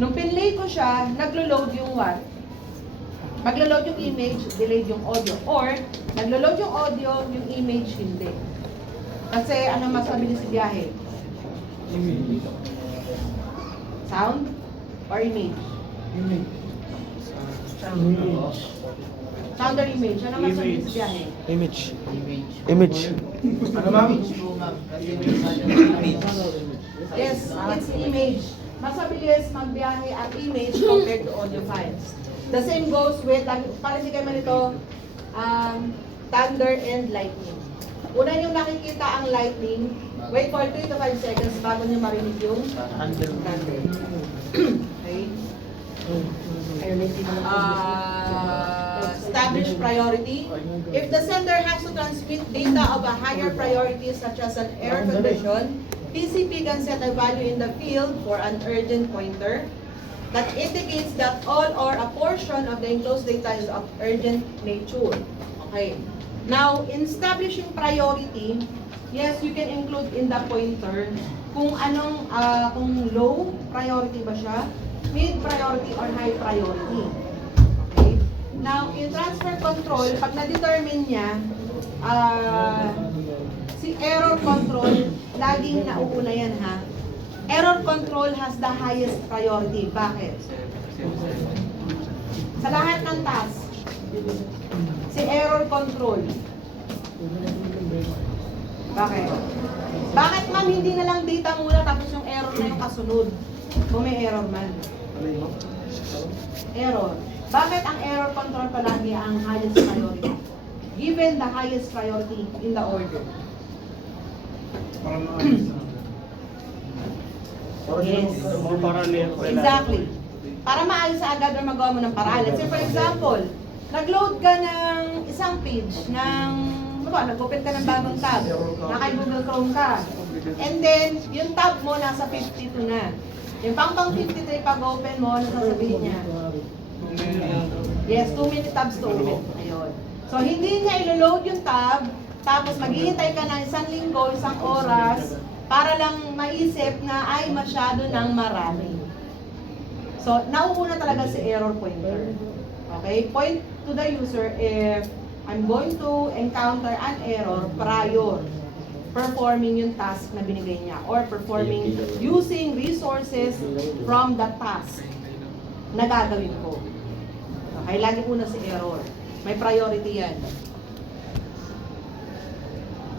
Nung pinlay ko siya, naglo-load yung what? Maglo-load yung image, delayed yung audio. Or, naglo-load yung audio, yung image hindi. Kasi, ano mas mabilis sa biyahe? Sound? Or image? Image. Sound or image? Ano mas mabilis sa biyahe? Image. Image. Ano ma'am? Yes, it's image. Mas mabilis magbiyahe ang image compared to audio files. The same goes with, para hindi kayo manito, thunder and lightning. Una nyo nakikita ang lightning, wait for 3 to 5 seconds bago nyo marinig yung thunder. Okay? Establish priority. If the sender has to transmit data of a higher priority such as an error condition, TCP can set a value in the field for an urgent pointer that indicates that all or a portion of the enclosed data is of urgent nature. Okay. Now, in establishing priority, yes, you can include in the pointer kung anong, kung low priority ba siya, mid priority, or high priority. Okay. Now, in transfer control, pag na-determine niya, si error control, laging nauuna yan ha. Error control has the highest priority. Bakit? Sa lahat ng task, si error control. Bakit? Bakit ma'am hindi na lang data muna tapos yung error na yung kasunod? Kung may error man. Error. Bakit ang error control palagi ang highest priority? Given the highest priority in the order. Yes. Exactly. Para maayos agad or magawa mo ng paraan. Let's say for example, nag-load ka ng isang page ng, nag-open ka ng bagong tab, naka Google Chrome ka. And then, yung tab mo nasa 52 na. Yung pang 53 pag-open mo, nasasabihin niya. Yes, 2 minute tabs to open. Ayun. So, hindi niya ilo-load yung tab, tapos maghihintay ka ng isang linggo, isang oras, para lang maisip na ay masyado ng marami. So, nauuna talaga si error pointer. Okay? Point to the user if I'm going to encounter an error prior performing yung task na binigay niya or performing using resources from the task na gagawin ko. Okay, lagi una si error. May priority yan.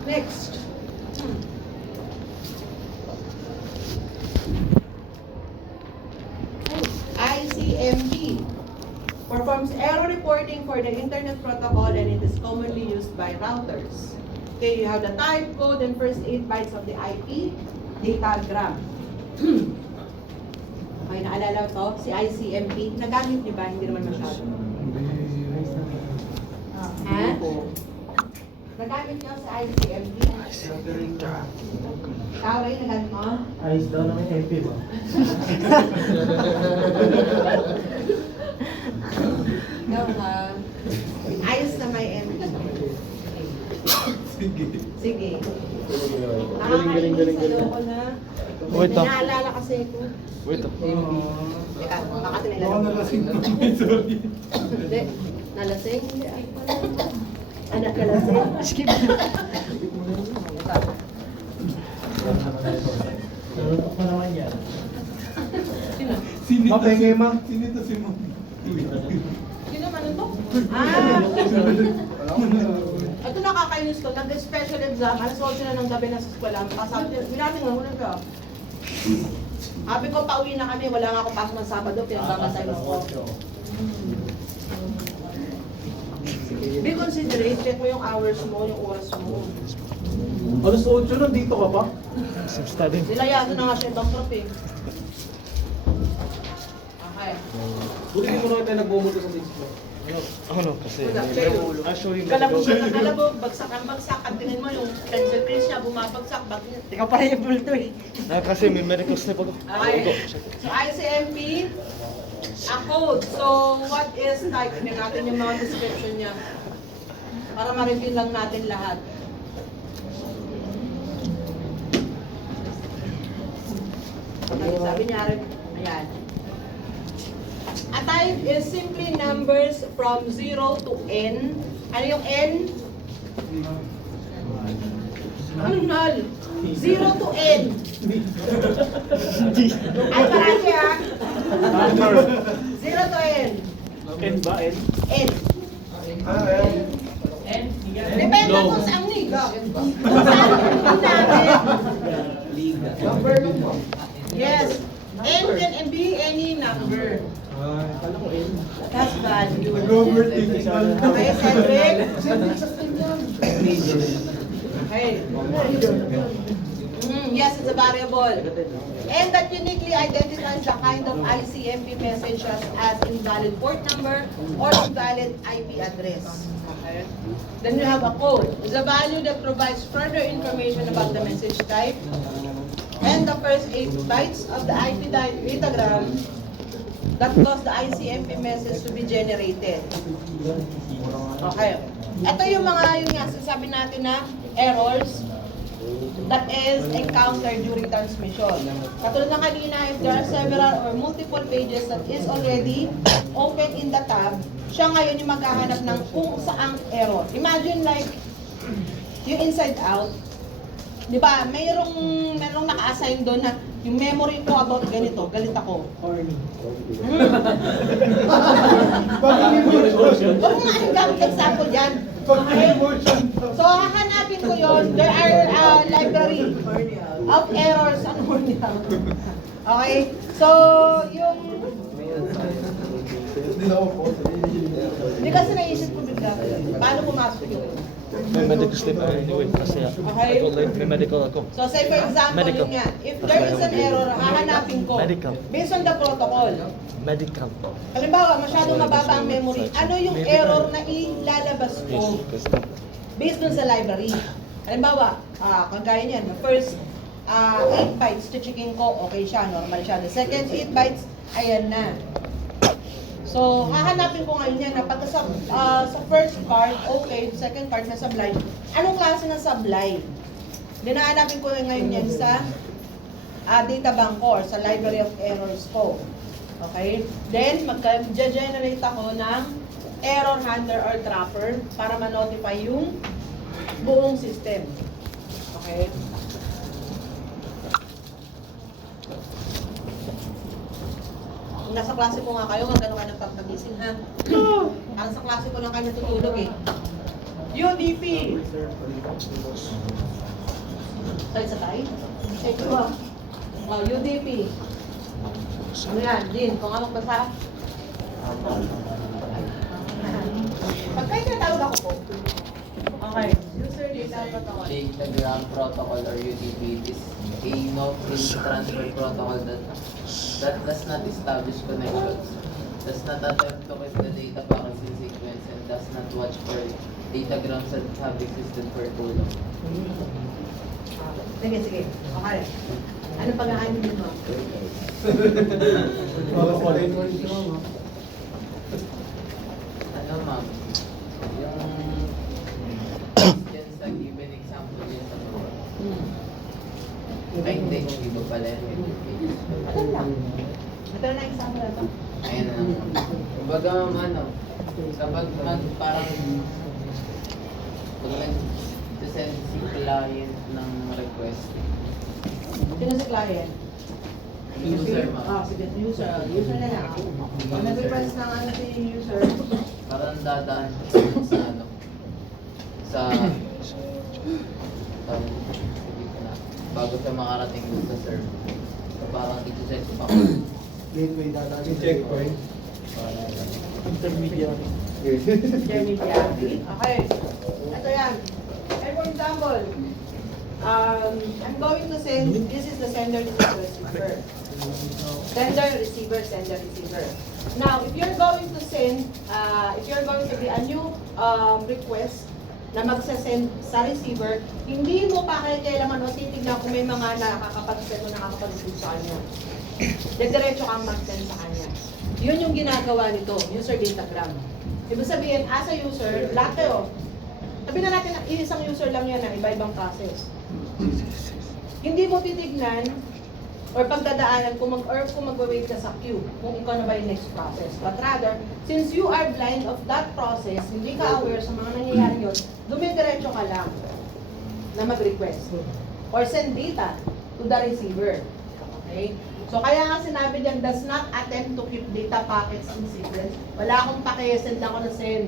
Next. ICMP performs error reporting for the internet protocol and it is commonly used by routers. Okay, you have the type code and first 8 bytes of the IP datagram. Okay, naalala to, si ICMP, nagamit niyo ba? Hindi naman masyado. Ha? Nagamit niyo sa ICMP? Ikaw rin, nagamit mo? Ayos daw ng MP ba? No, ayos na may MP. Sige. Nakakainis sa'yo ko na. Wait lang. Naalala kasi ko. Wait lang. Teka, baka Baka tinilala. nalasing kami, sorry. Hindi. Nalasing? Anak nalasing? Skip. Nalutok pa naman yan. Sino? Sinita Mapenge, ma. Sinita si Mom. Sino man ito? Ah, ito nakakainis ko. Nag-special exam. Alas 8 na ng gabi na sa eskwela. Sabi niya, minaming nga muna ka. Sabi ko, pauwi na kami. Wala nga ako pasok ng Sabado. Pinagbabatay mo ako. Be considerate. Check mo yung hours mo, yung oras mo. Alas 8 nandito ka pa? Studying. Nilayasan na nga siya ibang prof eh. Okay. Buti di mo naman tayo nagbumunta sa display. Ano kasi? I'll show you. Kalabog, bagsak ang bagsak. Ang tingin mo yung pencil case niya, bumabagsak. Bakit? Ikaw pa rin yung bulto eh. Kasi may medical step ako. Okay. So ICMP, a code. So what is type? Tingnan natin yung mga description niya. Para ma-review lang natin lahat. Okay, sabi niya rin, ayan. A type is simply numbers from 0 to n. Ano yung n? Anong null? 0 to n. Ay, marami ah. 0 to n. N ba? N? N. Depende kung saan liga. Kung saan namin. Yes. N can be any number. That's value. Nag-overthinking. Okay, Cedric? Okay. Yes, it's a variable. And that uniquely identifies the kind of ICMP messages as invalid port number or invalid IP address. Okay. Then you have a code. It's a value that provides further information about the message type and the first 8 bytes of the IP datagram that cause the ICMP message to be generated. Okay. Ito yung mga, yun nga, sasabi natin na errors that is encountered during transmission. Katulad ng kanina, if there are several or multiple pages that is already open in the tab, siya ngayon yung maghahanap ng kung saang error. Imagine like, yung inside out, di ba, mayroong naka-assign doon na yung memory ko about ganito, galit ako. Huwag mo nga gamit example yan. Okay? So, hahanapin ko yun. There are library of errors. Ano mo niya? Okay? So, yung... Hindi kasi naisip ko bigla. Paano pumasok yun? May medical step anyway kasi Okay? may medical ako. So, say for example, Medical. yun nga. If there is an error, hahanapin ko. Medical. Based on the protocol. Medical. Halimbawa, masyadong mababa ang memory. Ano yung error na ilalabas ko? Based dun sa library. Halimbawa, kagaya niyan, the first 8 bytes to checking ko, okay siya, normal siya. The second 8 bytes, ayan na. So, hahanapin ko ngayon yan na pagka sa first part, okay, second part na sablay. Anong klase ng sablay? Dinahanapin ko ngayon yan sa data bank ko or sa library of errors ko. Okay? Then, magka-generate ako ng error handler or trapper para ma-notify yung buong system. Okay? Kung nasa klase ko nga kayo, magano kayo ng pagkagising, ha? Ang sa klase ko lang kayo natutulog eh. UDP. Sakit sa tayo? Ito ba? Oh, UDP. Ano yan? Jin, kung ano magbasa? Pagkain tinatawag ako po. Okay. User data protocol. Datagram protocol or UDP is a no-frills transfer protocol that does not establish connections, does not attempt to keep the data packets in sequence, and does not watch for datagrams that have existed for too long. Sige, sige. Okay. Ano pag-aanin mo? Ano ma'am? Yung yan sa given example yun sa baba. Ay hindi, hindi ba pala yun? Ano lang? Ito na example na ito. Ayun na lang. Kumbaga ma'am, ano, kapag parang pag nag-send si client ng request, Sino si client? user ma'am, Ah, sige, user. User na lang. Pag nag-request ng ano si user, parang dadaan sa ano, sa bago siya makarating dun sa server. So parang ito-check pa ko. Gateway data. Checkpoint. Intermediary. intermediary. Okay. Ito yan. And for example, I'm going to send, this is the sender, this is the receiver. Sender, receiver, sender, receiver. Now, if you're going to send, if you're going to be a new request na magsasend sa receiver, hindi mo pa kailangan o titignan kung may mga nakakapag-send o nakakapag-send sa kanya. Diretso kang mag-send sa kanya. Yun yung ginagawa nito, user datagram. Ibig sabihin, as a user, lahat kayo, sabihin na natin na isang user lang yan na iba-ibang process. Hindi mo titignan or pagdadaanan kung mag-wait ka sa queue kung ikaw na ba yung next process. But rather, since you are blind of that process, hindi ka aware sa mga nangyayari yun, dumidiretso ka lang na mag-request or send data to the receiver. Okay? So kaya nga sinabi diyan, does not attempt to keep data packets in sequence. Wala akong send lang ako na send.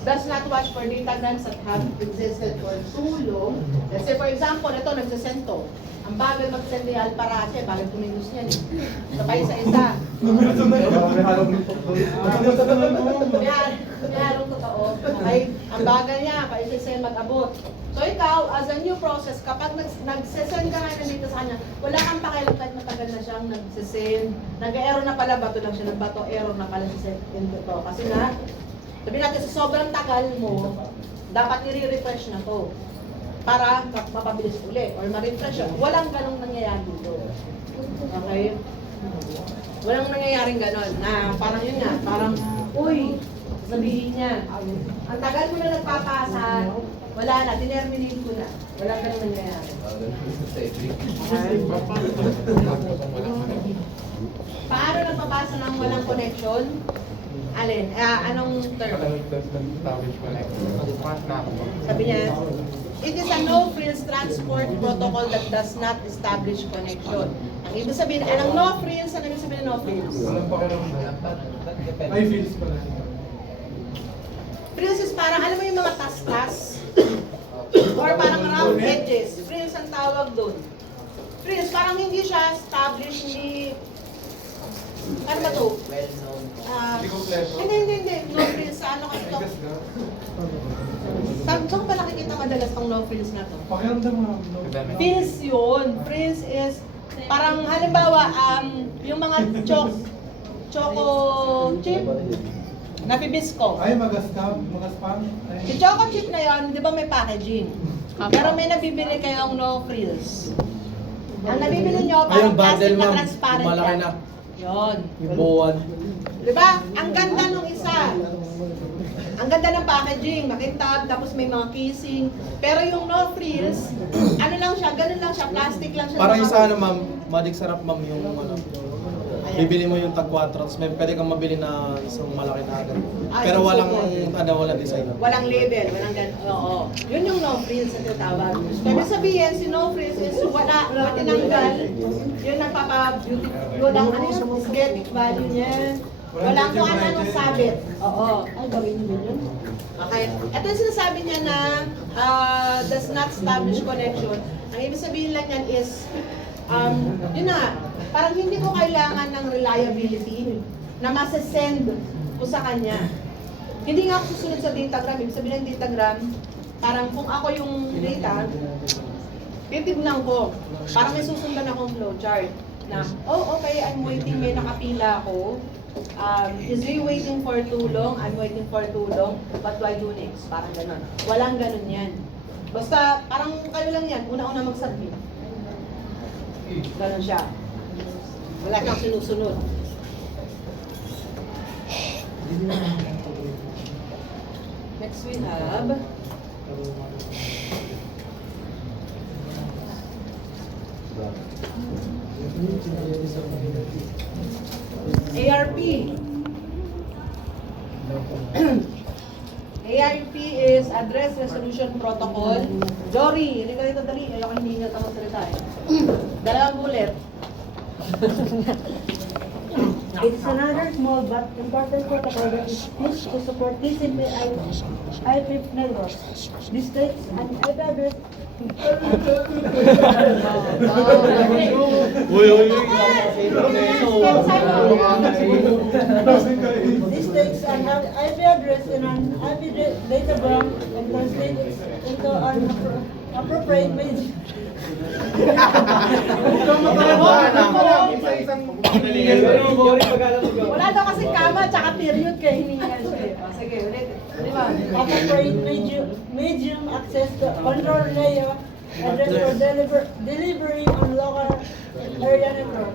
Does not watch for datagrams that have existed for too long. Let's say for example, ito nagsasend to. Ang bagal mag-send ni Alparache, bagal kumindos niyan eh. Sabay sa isa. May halong totoo. Okay? Ang bagal niya, paisa-isa mag-abot. So ikaw, as a new process, kapag nagsasend ka nga dito sa kanya, wala kang pakialam kahit matagal na siyang nagsasend. Nag-error na pala, bato lang siya ng bato, error na pala sa send to. Kasi na, sabi natin, sa sobrang tagal mo, dapat i-refresh na to para mapabilis uli or ma-refresh siya. Walang ganong nangyayari dito. Okay? Walang nangyayaring ganon na parang yun nga, parang, uy, sabihin niya, ang tagal mo na nagpapasa, wala na, tinerminate ko na. Walang ganong nangyayari. Paano nagpapasa ng walang connection? Alin? Anong term? Sabi niya, it is a no-frills transport protocol that does not establish connection. Ang ibig sabihin, ang no-frills, ano ibig sabihin ng no-frills? Ay, feels pala. Frills is parang, alam mo yung mga tas-tas? Or parang round edges. Frills ang tawag doon. Frills, parang hindi siya established, hindi... Ano ba ito? Well known. Hindi. No frills. Ano kasi ito? Saan ba nakikita madalas tong no frills na to? Pakiramdam mo. Frills yun. Frills is, parang halimbawa, yung mga choco chip na bibisco. Ay, magaspam. Yung choco chip na yun, di ba may packaging? Pero may nabibili kayong no frills. Ang nabibili nyo, parang plastic na transparent malaki yan. na. Yun. Yung buwan. Diba? Ang ganda nung isa. Ang ganda ng packaging, makintab, tapos may mga casing. Pero yung no frills, ano lang siya, ganun lang siya, plastic lang siya. Parang yung sa ano ma'am, Magic Sarap ma'am yung ano. Bibili mo yung tag 4, tapos may pwede kang mabili na isang malaki na agad. Ah, Pero yung walang, support. walang design. Walang label, walang oo. Yun yung no frills na tinatawag. Ibig sabihin, si no frills is wala tinanggal. Yun nagpapa-beautiful lang, ano yung aesthetic value niya. Walang kung anong sabit. Oo. Ay, gawin niyo yun? Okay. Ito yung sinasabi niya na does not establish connection. Ang ibig sabihin lang yan is, yun na, parang hindi ko kailangan ng reliability na masasend ko sa kanya. Hindi nga ako susunod sa datagram. Ibig sabihin ng datagram, parang kung ako yung data, titignan ko. Parang may susundan akong flowchart na, oh okay, I'm waiting, may nakapila ako. Is he waiting for too long? I'm waiting for too long. What do I do next? Parang gano'n. Walang gano'n yan. Basta, parang kayo lang yan. Una-una mag-submit. Gano'n siya. Wala kang sinusunod. Next we have ARP. ARP is Address Resolution Protocol. Jory, hindi ka dito dali. Ayoko hindi nga tama salita eh. Dalawang bullet. It is another small but important protocol that is used to support TCP IP networks. This takes an IP address. This takes an IP address in an IP datagram and translates it into an appropriate page. Wala daw kasi kama tsaka period kaya hiningan siya eh. O, sige, ulit. Di ba? Appropriate medium access to control layer address for delivery on local area network.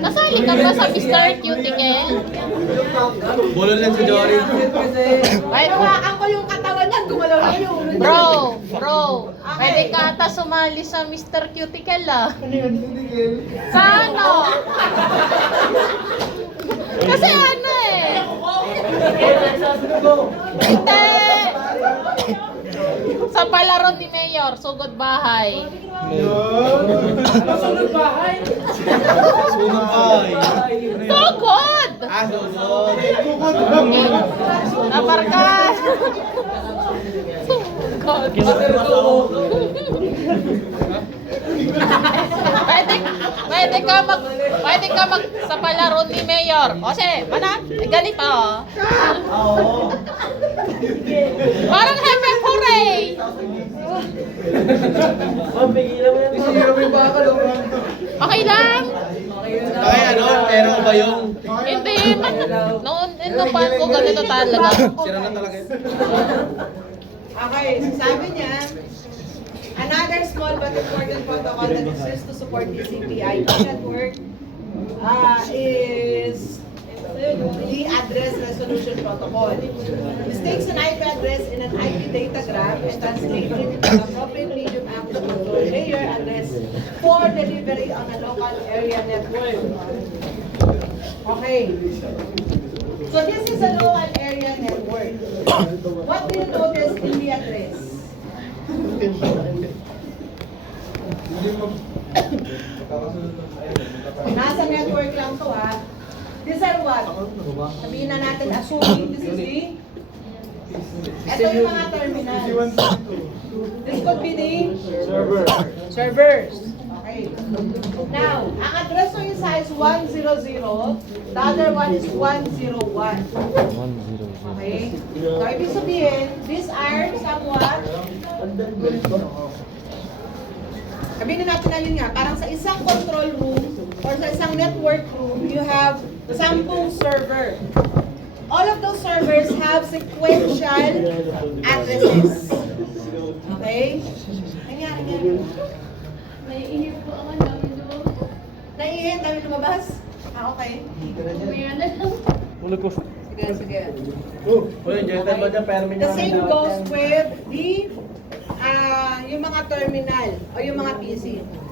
Nasali ka ba sa Mr. Cuticle? Bulol lang si Jory. Ay, hawakan ko yung katawan niyan, gumalaw lang yung ulo niya. Bro, pwede ka ata sumali sa Mr. Cuticle ah. Ano yun? Sa ano? Kasi ano eh. Hindi. Sa palaro ni Mayor, sugod bahay. Sunod bahay. Sugod! Sugod. Nabarkas! Pwede ka mag sa palaro ni Mayor. Kasi, ganito. Parang Hepe Hooray! Okay lang? Ay, ano? Pero ba yung... Hindi, noon pa ko ganito talaga. Sira na talaga yun. Okay, sabi niya, another small but important protocol that is used to support TCP/IP network is the Address Resolution Protocol. This takes an IP address in an IP datagram and translates it into an appropriate medium access control layer address for delivery on a local area network. Okay. So this is a local area network. What do you notice in the address? Nasa network lang to ha. These are what? Sabihin na natin, assuming this is the... Ito yung mga terminal. This could be the... Servers. Okay. Now, ang address ng isa is 100, the other one is 101. Okay? So, ibig sabihin, these are somewhat... Sabihin na natin na yun nga, parang sa isang control room or sa isang network room, you have 10 server. All of those servers have sequential addresses. Okay? Nangyari nga. Naiinip po ako, dami lumabas. Naiinip, dami lumabas? Okay. Umaya na lang. Sige. Uy, gentleman niya, pero The same goes with the yung mga terminal o yung mga PC.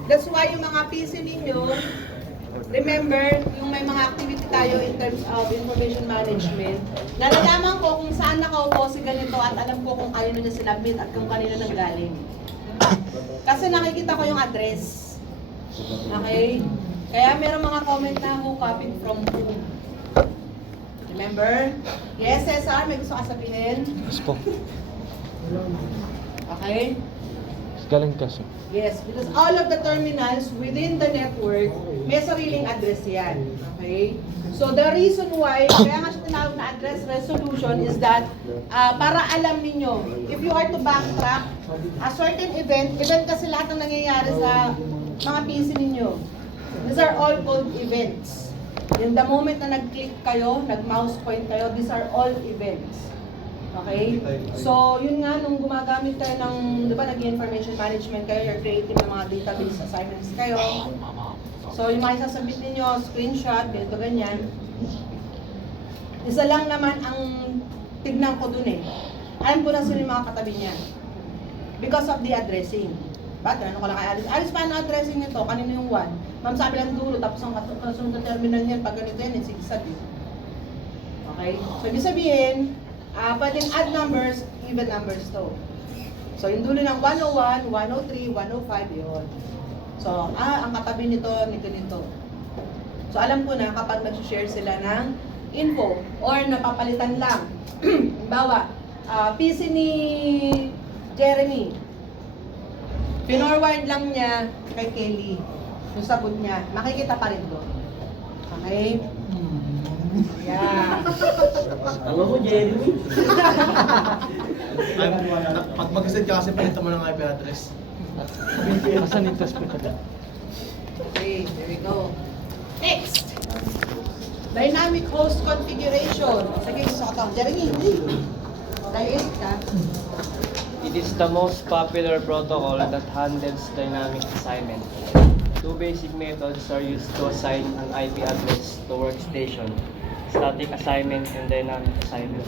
That's why yung mga PC ninyo, remember, yung may mga activity tayo in terms of information management, nalalaman ko kung saan nakaupo si ganito at alam ko kung kanino niya sinabit at kung kanino nanggaling. Kasi nakikita ko yung address. Okay? Kaya meron mga comment na who copied from who. Remember? Yes, Cesar, may gusto ka sabihin? Yes po. Okay? Galing kasi. Yes, because all of the terminals within the network may sariling address yan. Okay? So the reason why, kaya nga siya tinawag na address resolution is that para alam ninyo, if you are to backtrack a certain event kasi lahat ng nangyayari sa mga PC ninyo. These are all called events. In the moment na nag-click kayo, nag-mouse point kayo, these are all events. Okay? So, yun nga, nung gumagamit tayo ng, di ba, nag-information management kayo, you're creating ng mga database assignments kayo. So, yung mga isasabit ninyo, screenshot, ganito, ganyan. Isa lang naman ang tignan ko dun eh. Alam ko na sino yung mga katabi niya. Because of the addressing. Ba, tanong ko lang kay Alice. Alice, paano addressing nito? Kanino yung 1? Ma'am, sabi lang dulo, tapos ang kasunod na terminal niyan, pag ganito yan, zigzag eh. Okay? So, ibig sabihin, pwedeng add numbers, even numbers to. So, yung dulo ng 101, 103, 105, yun. So, ang katabi nito, nito. So, alam ko na kapag nag-share sila ng info or napapalitan lang. Bawa, PC ni Jeremy. Pinorward lang niya kay Kelly. Yung sagot niya, makikita pa rin doon. Okay? Yeah. Ano ko, Jeremy? Pag mag-send ka kasi palitan mo ng IP address. Asan yung test po ka? Okay, there we go. Next! Dynamic host configuration. Sige, gusto ko ito. Jeremy, dahil ka. It is the most popular protocol that handles dynamic assignment. Two basic methods are used to assign an IP address to workstation: static assignment and dynamic assignment.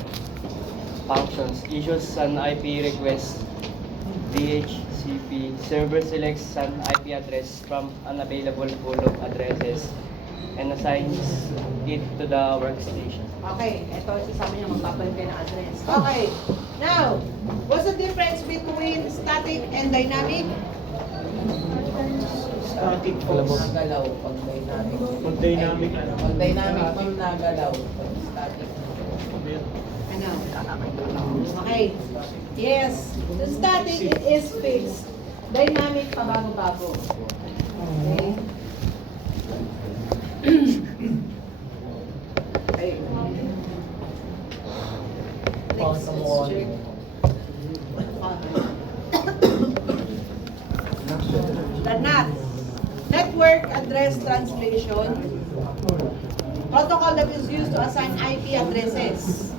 Functions: issues an IP request, DHCP. Server selects an IP address from an available pool of addresses and assigns it to the workstation. Okay, ito sasabi niya magpapalit kayo ng address. Okay, now, what's the difference between static and dynamic? Static po. Nagalaw pag dynamic. Pag dynamic, ano? Pag dynamic, ma'am, nagalaw. Pag static. Ano? Okay. Yes. The static, it is fixed. Dynamic, pabago-bago. Okay. Okay. Next, let's check. The NAT, Network Address Translation, protocol that is used to assign IP addresses.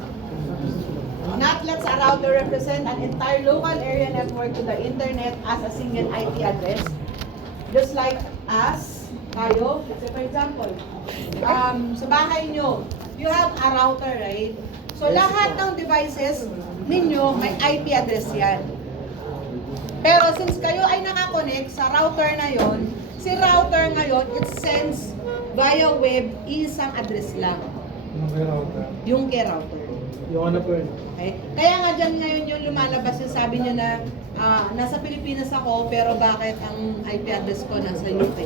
NAT lets a router represent an entire local area network to the internet as a single IP address. Just like us, tayo, for example, sa bahay nyo, you have a router, right? So lahat ng devices ninyo may IP address yan. Pero since kayo ay nakakonect sa router na yon, si router ngayon, it sends via web isang address lang. Yung key router. Yung ano po yun? Okay? Kaya nga dyan ngayon yung lumalabas yung sabi nyo na nasa Pilipinas ako pero bakit ang IP address ko nasa UK?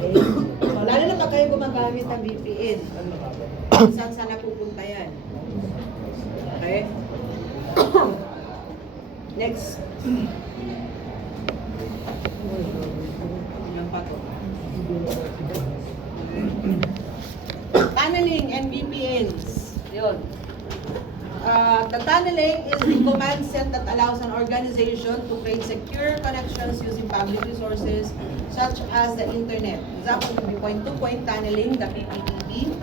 Okay? So lalo na pag kayo gumagamit ng VPN. Saan saan napupunta yan? Okay? Next. Yan pa to. Tunneling and VPNs. Yun. The tunneling is the command set that allows an organization to create secure connections using public resources such as the internet. Example would be point-to-point tunneling, the PPTP.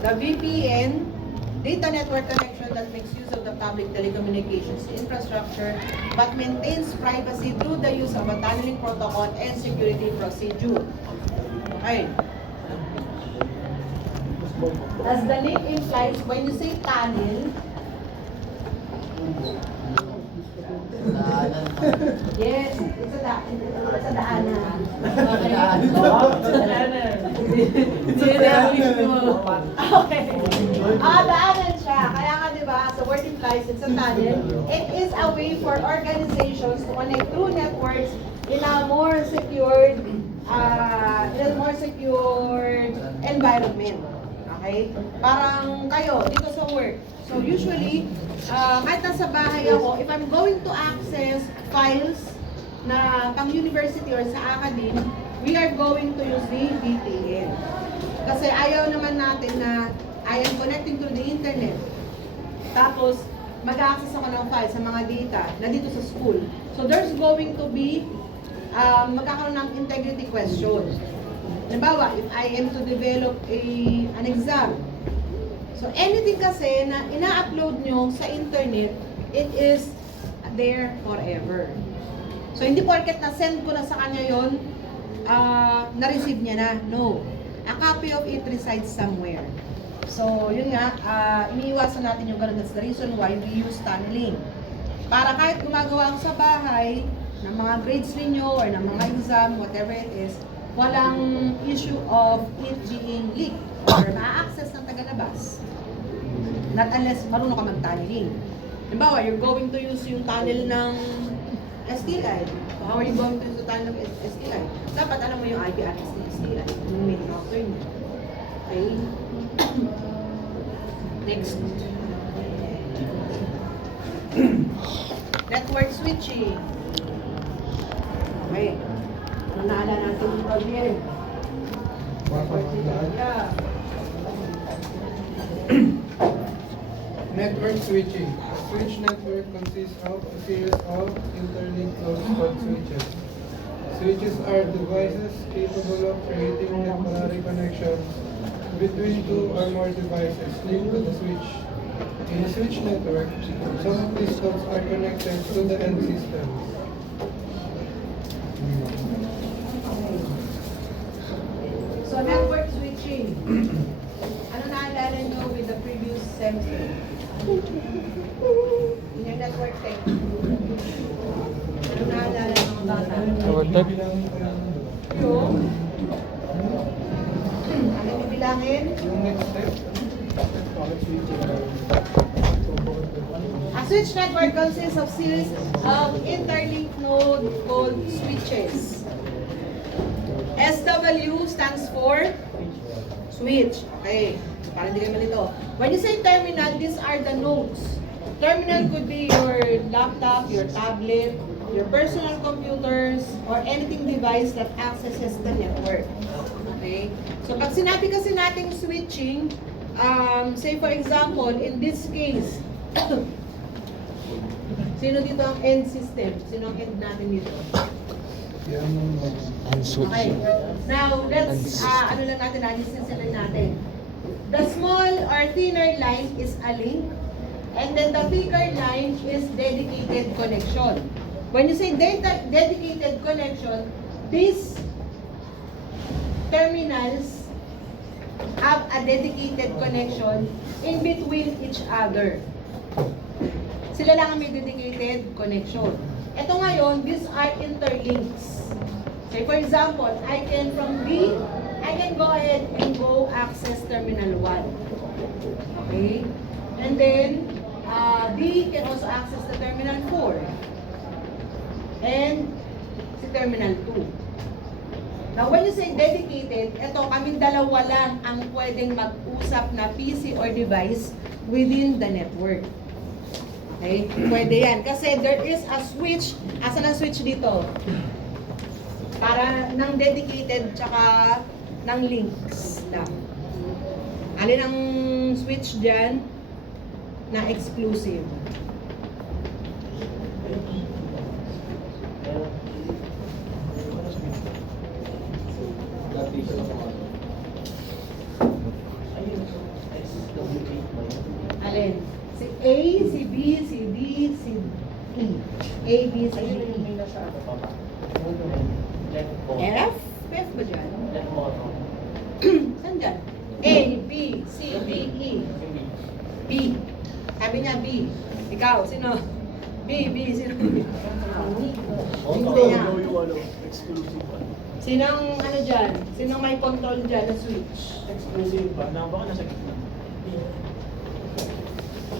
The VPN, data network connection that makes use of the public telecommunications infrastructure but maintains privacy through the use of a tunneling protocol and security procedure. Okay. As the name implies, when you say tunnel, Daanan. Yes, it's a daanan. Okay. Daanan siya. Kaya nga diba, sa word implies it's a tunnel. It is a way for organizations to connect through networks in a more secured environment. Okay? Parang kayo, dito sa work. So usually, kahit nasa bahay ako, if I'm going to access files na pang university or sa academe, we are going to use the VPN. Kasi ayaw naman natin na I am connecting through the internet. Tapos, mag-access ako ng files sa mga data na dito sa school. So there's going to be magkakaroon ng integrity question. Halimbawa, if I am to develop an exam, so anything kasi na ina-upload nyo sa internet, it is there forever. So hindi porket na-send ko na sa kanya yon, na-receive niya na. No. A copy of it resides somewhere. So yun nga, iniiwasan natin yung ganun. That's the reason why we use tunneling. Para kahit gumagawa ako sa bahay, ng mga grades ninyo or ng mga exam, whatever it is, walang issue of it being leaked or ma-access ng tagalabas. Not unless marunong ka mag-tunneling. Halimbawa, you're going to use yung tunnel ng STI. So how are you going to use the tunnel ng STI? Dapat alam mo yung IP address ng STI, yung main router niya. Okay? Next. Network switching. Okay. Ano naalala natin yung problem? Yeah. Network switching. A switch network consists of a series of interlinked nodes called switches. Switches are devices capable of creating temporary connections between two or more devices linked to the switch. In a switch network, some of these nodes are connected to the end system. So network switching. Ano naalala nyo with the previous semester? In your network tech. Ano naalala ng mga bata? Yung? Ano bibilangin? Yung next step, A switch network consists of series of interlinked nodes called switches. SW stands for switch. Okay, para hindi kayo malito. When you say terminal, these are the nodes. Terminal could be your laptop, your tablet, your personal computers, or anything device that accesses the network. Okay? So pag sinabi kasi nating switching, say for example, in this case, sino dito ang end system? Sino ang end natin dito? Okay. Now, let's, ano lang natin, distance lang natin. The small or thinner line is a link, and then the thicker line is dedicated connection. When you say dedicated connection, these terminals have a dedicated connection in between each other. Sila lang ang may dedicated connection. Ito ngayon, these are interlinks. Say for example, I can from B, I can go ahead and go access terminal 1. Okay? And then, D can also access the terminal 4. And si terminal 2. Now, when you say dedicated, ito, kaming dalawa lang ang pwedeng mag-usap na PC or device within the network. Okay? Pwede yan. Kasi there is a switch. Asan ang switch dito? Para ng dedicated tsaka ng links lang. Alin ang switch dyan na exclusive? Alin? Si A, si B, si D, si E. A, B, C, D, E. F? F ba dyan? Saan dyan? A, B, C, D, E. B. Sabi niya B. Ikaw, sino? B, sino? Hindi niya. Exclusive ba? Sinong ano dyan? Sinong may control dyan na switch? Exclusive ba? Baka nasa gitna.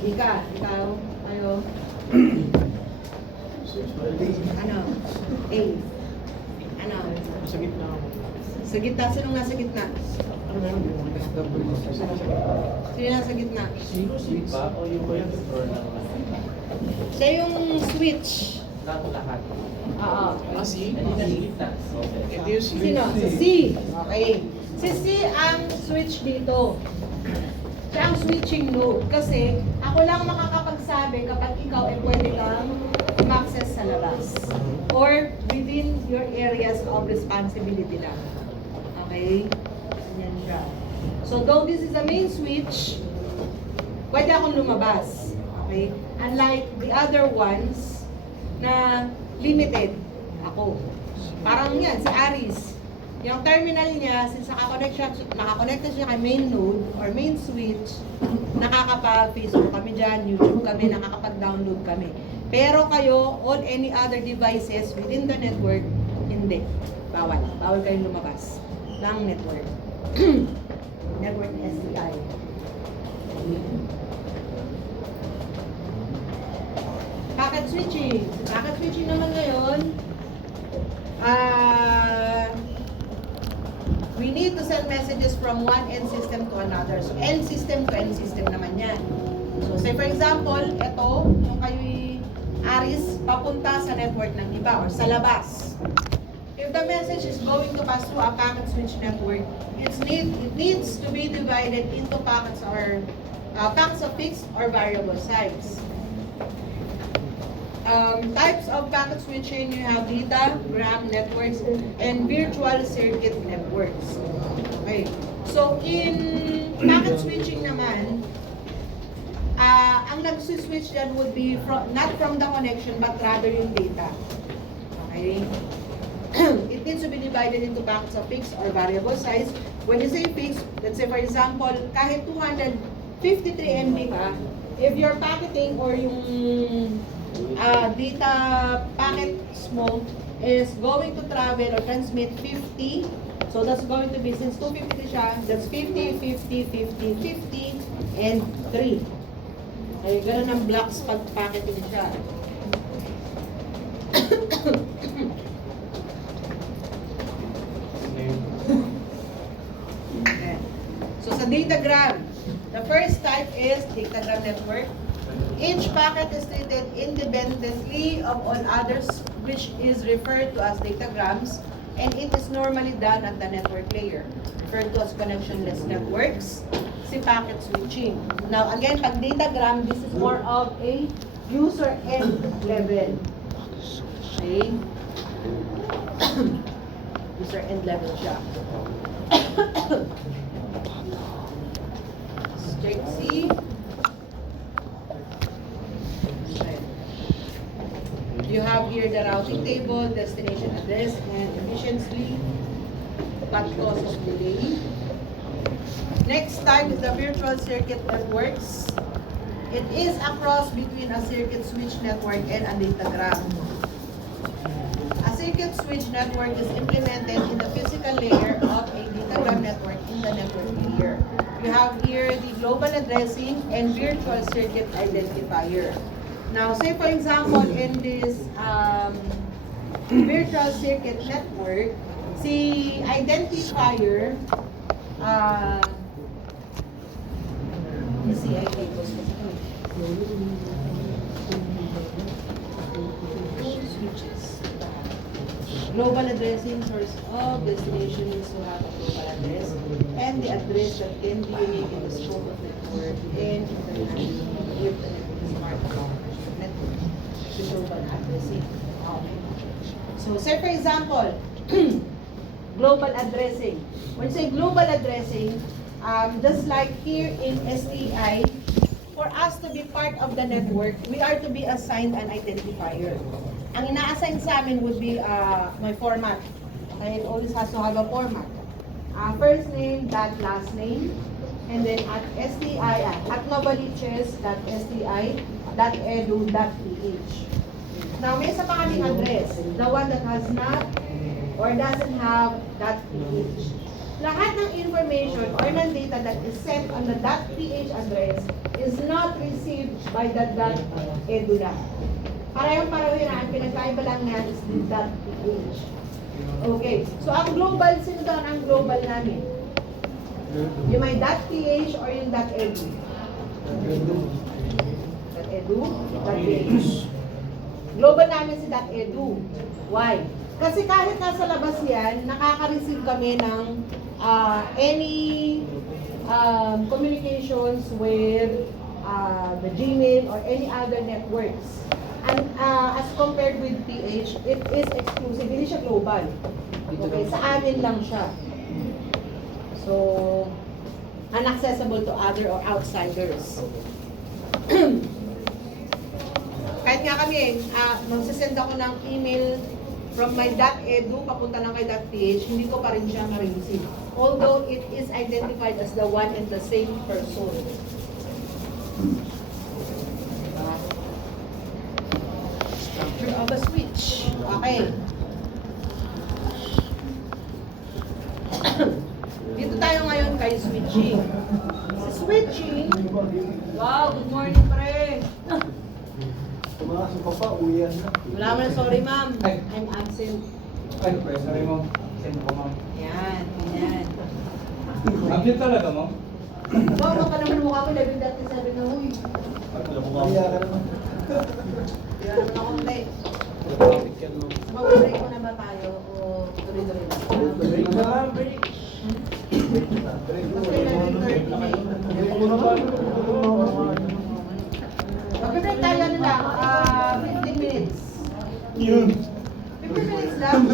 Ikaw, ayo. Ano? A. Ano? Sa gitna ako. Sa gitna, sinong nasa gitna? Ano meron din mga Sino nasa gitna? Sino nasa gitna? Switch ba? O yung ba yun? Siya yung switch. Not lahat. Oo. C? Hindi nasa gitna. Ito yung C. Sino? Si C. Okay. Si C ang switch dito. Siya ang switching node. Kasi ako lang makakapagsabi kapag ikaw ay pwede kang mag-access sa labas. Or within your areas of responsibility lang. Okay? Yan siya. So though this is the main switch, pwede akong lumabas. Okay? Unlike the other ones na limited ako. Parang yan, si Aris. Yung terminal niya, since nakakonect siya kay main node or main switch, nakakapag-Facebook kami dyan, YouTube kami, nakakapag-download kami. Pero kayo, on any other devices within the network, hindi. Bawal. Bawal kayong lumabas ng network. Network SDI. Packet switching. Packet switching naman ngayon, we need to send messages from one end system to another. So, end system to end system naman yan. So, say for example, ito, yung kayo Aris, papunta sa network ng iba or sa labas. If the message is going to pass through a packet switch network, it needs to be divided into packets or packets of fixed or variable size. Types of packet switching, you have data-gram networks and virtual circuit networks. Okay. So, in packet switching naman, ang nag-switch dyan would be not from the connection but rather yung data. Okay? It needs to be divided into packets of fixed or variable size. When you say fixed, let's say for example, kahit 253 MB ka, if you're packeting or yung data packet small is going to travel or transmit 50. So that's going to be, since 250 siya, that's 50, 50, 50, 50, and 3. Ay, ganun ang blocks pag packeting siya. Okay. So sa datagram, the first type is datagram network. Each packet is treated independently of all others, which is referred to as datagrams, and it is normally done at the network layer, referred to as connectionless networks, si packet switching. Now again, pag datagram, this is more of a user end level. Okay? User end level siya. Check C. You have here the routing table, destination address, and efficiency, cut cost of delay. Next type is the virtual circuit networks. It is a cross between a circuit switch network and a datagram. A circuit switch network is implemented in the physical layer of a datagram network in the network layer. You have here the global addressing and virtual circuit identifier. Now, say for example, in this virtual circuit network, si identifier, switches. Global addressing, source of destination needs to have a global address, and the address that can be unique in the scope of network and interacting with the network smart network. Global addressing. Okay. So, say for example, global addressing. When you say global addressing, just like here in STI, for us to be part of the network, we are to be assigned an identifier. Ang ina-assign sa amin would be my format. Okay, it always has to have a format. First name, that last name, and then at STI, at novaliches.sti.edu.ph. Now, may isa pa kaming address, the one that has not or doesn't have .ph. Lahat ng information or ng data that is sent on the .ph address is not received by the .edu na. Parehong-pareho yun, ang pinagkaiba lang yan is the .ph. Okay, so ang global, sino doon ang global namin? Yung may .ph or yung .edu? .edu.ph. Global namin si .edu. Why? Kasi kahit nasa labas yan, nakaka-receive kami ng any communications with the Gmail or any other networks. And as compared with PH, it is exclusive. Hindi siya global. Okay, sa amin lang siya. So, unaccessible to other or outsiders. Kahit nga kami, magsasend ako ng email from my .edu papunta lang kay .ph, hindi ko pa rin siya ma-receive. Although it is identified as the one and the same person. Structure of a switch. Okay. Dito tayo ngayon kay switching. Sa switching, wow, good morning pre. Tumakas yung papa, uwian na. Wala mo na, sorry ma'am. I'm absent. Ay, sorry mo. Send ko, ma'am. Yan, yan. Absent talaga, ma'am? Wow, baka naman mukha ko 11:37 na huy. Uwian ka naman. Yan naman ako ulit. Mag-break ko na ba tayo o tuloy-tuloy lang? Break na lang, break. Kasi 11:30 na eh. Mag-break tayo na lang, 15 minutes. Yun. 15 minutes lang.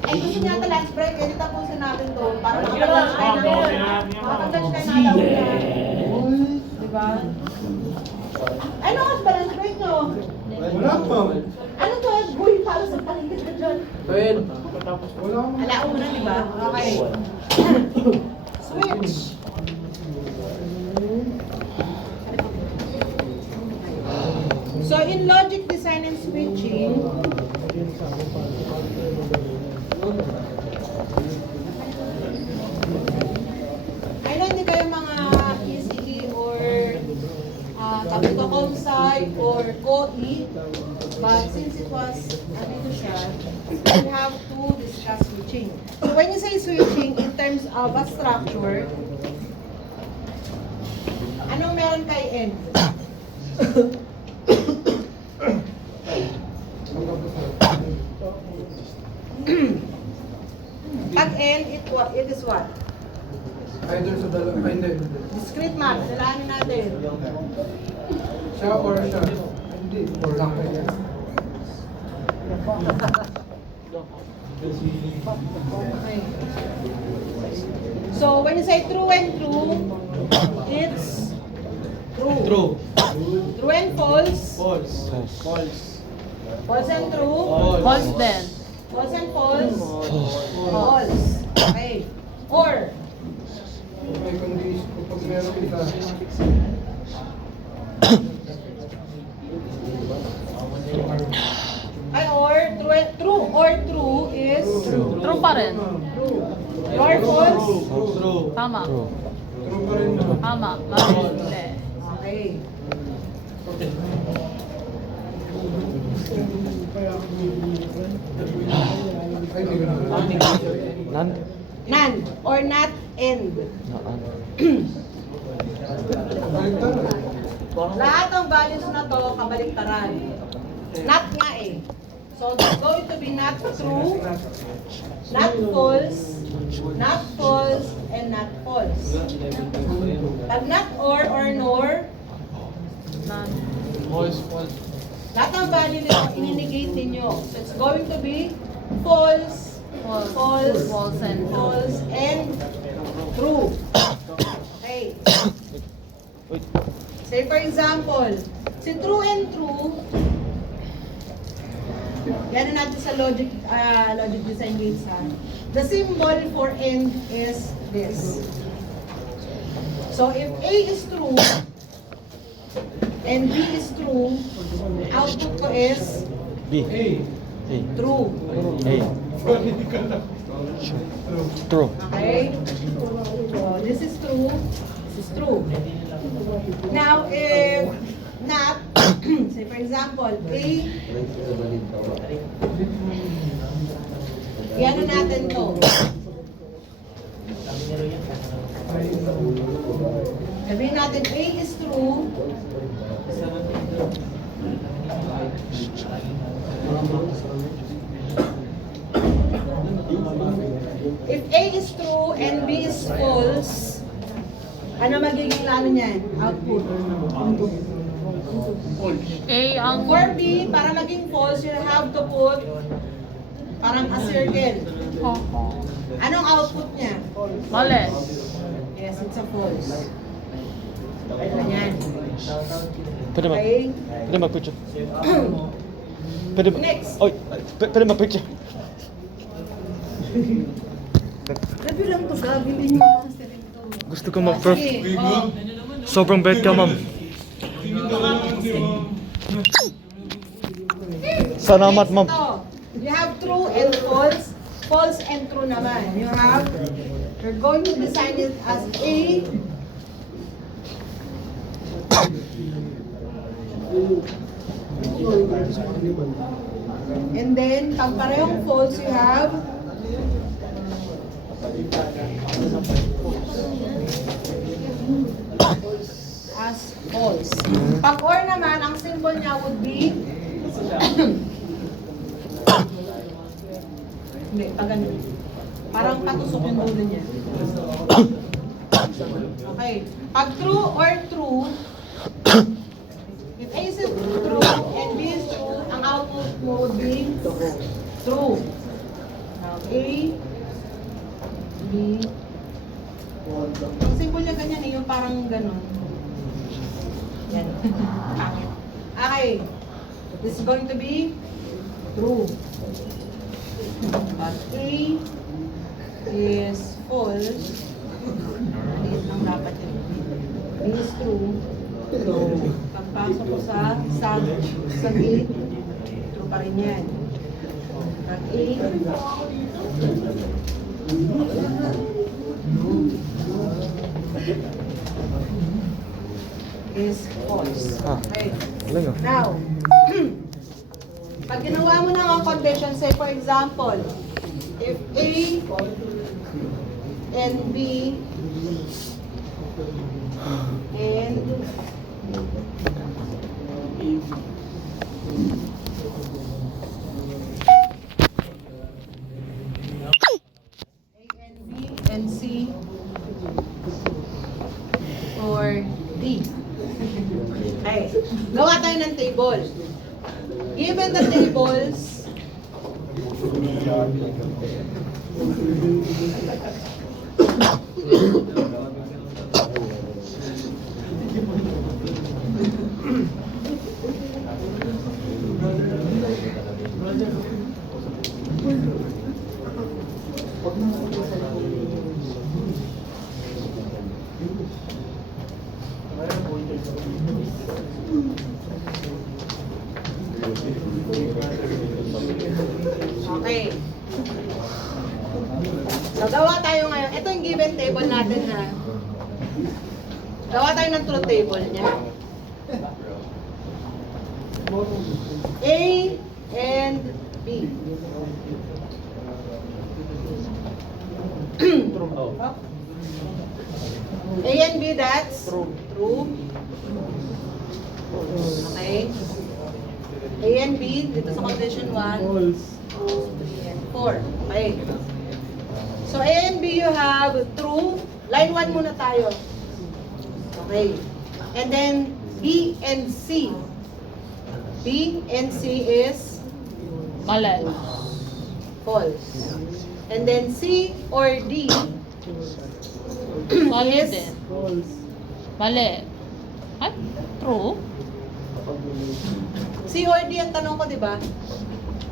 Ay, gusto niya ata lunch break, eh, tapusin natin to para makapag-lunch tayo na. Makapag-lunch tayo na alam mo na. Diba? Ay, no, ba lunch break no? Wala pa. Ano to? Buhay para sa paligid ka dyan. Wala mo. Alaan mo na, diba? Okay. Switch. So, in logic design and switching, I know hindi kayo mga ECE or tawag ko ComSci or COE, but since it was dito siya, we have to discuss switching. So when you say switching in terms of a structure, anong meron kay N? Pag N, it is what? Either sa dalawa, hindi. Discrete math, nalahanin natin. Siya or siya? Hindi. Or lang. Okay. So when you say true and true, it's true. True. True and false. False. False. False and true. False din. False and false. False. Okay. Or May condition. Kapag meron isa. ay or true or true is True pa rin. true. Or false. True. Tama. True pa rin, ma'am. Tama. Mali. Okay. Ay, hindi ko na. None or not end. Baliktad. Lahat ng values na to kabaliktaran. Not nga eh. So it's going to be not true, not false, and not false. Pag not or nor, None. False, false. lahat ng value nito ininegate ninyo. So it's going to be false, False. false, False and true. false, and true. Okay. Say for example, si true and true, yan na natin sa logic design gates ha. the symbol for and is this. So if A is true and B is true, output ko is B. true. True. Okay? So this is true, this is true. Now if not, say for example, A, ano natin to? Sabihin natin A is true. If A is true and B is false, ano magiging ano niyan? Output. Ang For B, para maging false, you have to put parang a circle. Anong output niya? mali. Yes, it's a false. Ganyan. Pwede Okay? Pwede mag-picture. Pwede Next. Oy, pwede mag-picture. Gabi lang to, gabi din mo. Gusto ko mag-prof. Sige, oh. Sobrang bad ka, ma'am. Salamat, ma'am. Ito, you have true and false. False and true naman. You're going to design it as A. And then, pag parehong false, you have as false. Pag or naman, ang symbol niya would be hindi, pag ganun. Parang patusok yung dulo niya. Okay. Pag true or true, if A is true and B is true, ang output mo would be true. Now, A, B, ang symbol niya ganyan eh, yung parang ganun. Yan. Pangit. Okay. This is going to be true. But A is false. Maliit lang dapat yun. B is true. Pagpasok ko sa gate, true pa rin yan. Pag A is false. Okay. Now, pag ginawa mo na ang condition, say for example, if A and B and B and C or D. Okay. Gawa tayo ng table. Given the tables, okay. So, gawa tayo ngayon. Ito yung given table natin, ha. Gawa tayo ng truth table niya. A and B. A and B, that's true. Okay. A and B, dito sa condition 1, 2, 3, and 4. Okay. So, A and B, you have true. Line 1 muna tayo. Okay. And then, B and C. B and C is Mali. false. And then, C or D Mali is din. Mali. Ay, true? C or D ang tanong ko, di ba?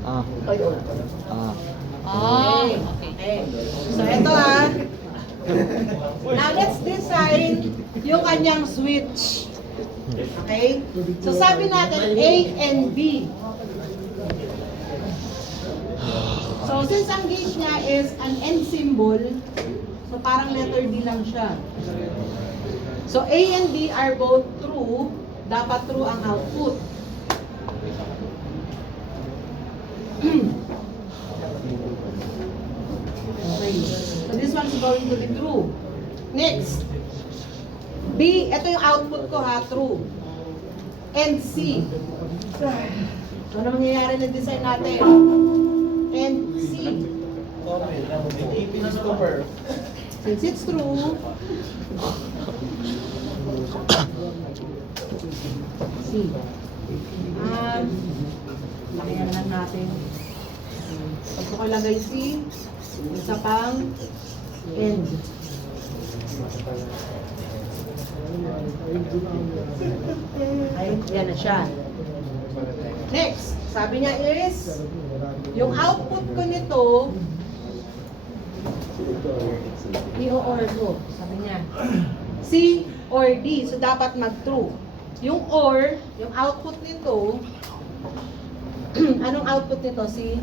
Ah. O yun. Ah. Oh, okay. Okay. So, ito Now, let's design yung kanyang switch. Okay? So, sabi natin A and B. So, since ang gate niya is an end symbol, so parang letter D lang siya. So, A and B are both true. Dapat true ang output. Okay. So, this one's going to be true. Next. B, ito yung output ko true. And C. So, ano mangyayari na design natin? And C. Since it's true, C. Lagyan lang natin. Pag ko lagay C, isa pang end. Okay, yan na siya. Next, sabi niya is, yung output ko nito, i-or ko. Sabi niya, C or D. So, dapat mag-true. Yung or, yung output nito, anong output nito? C,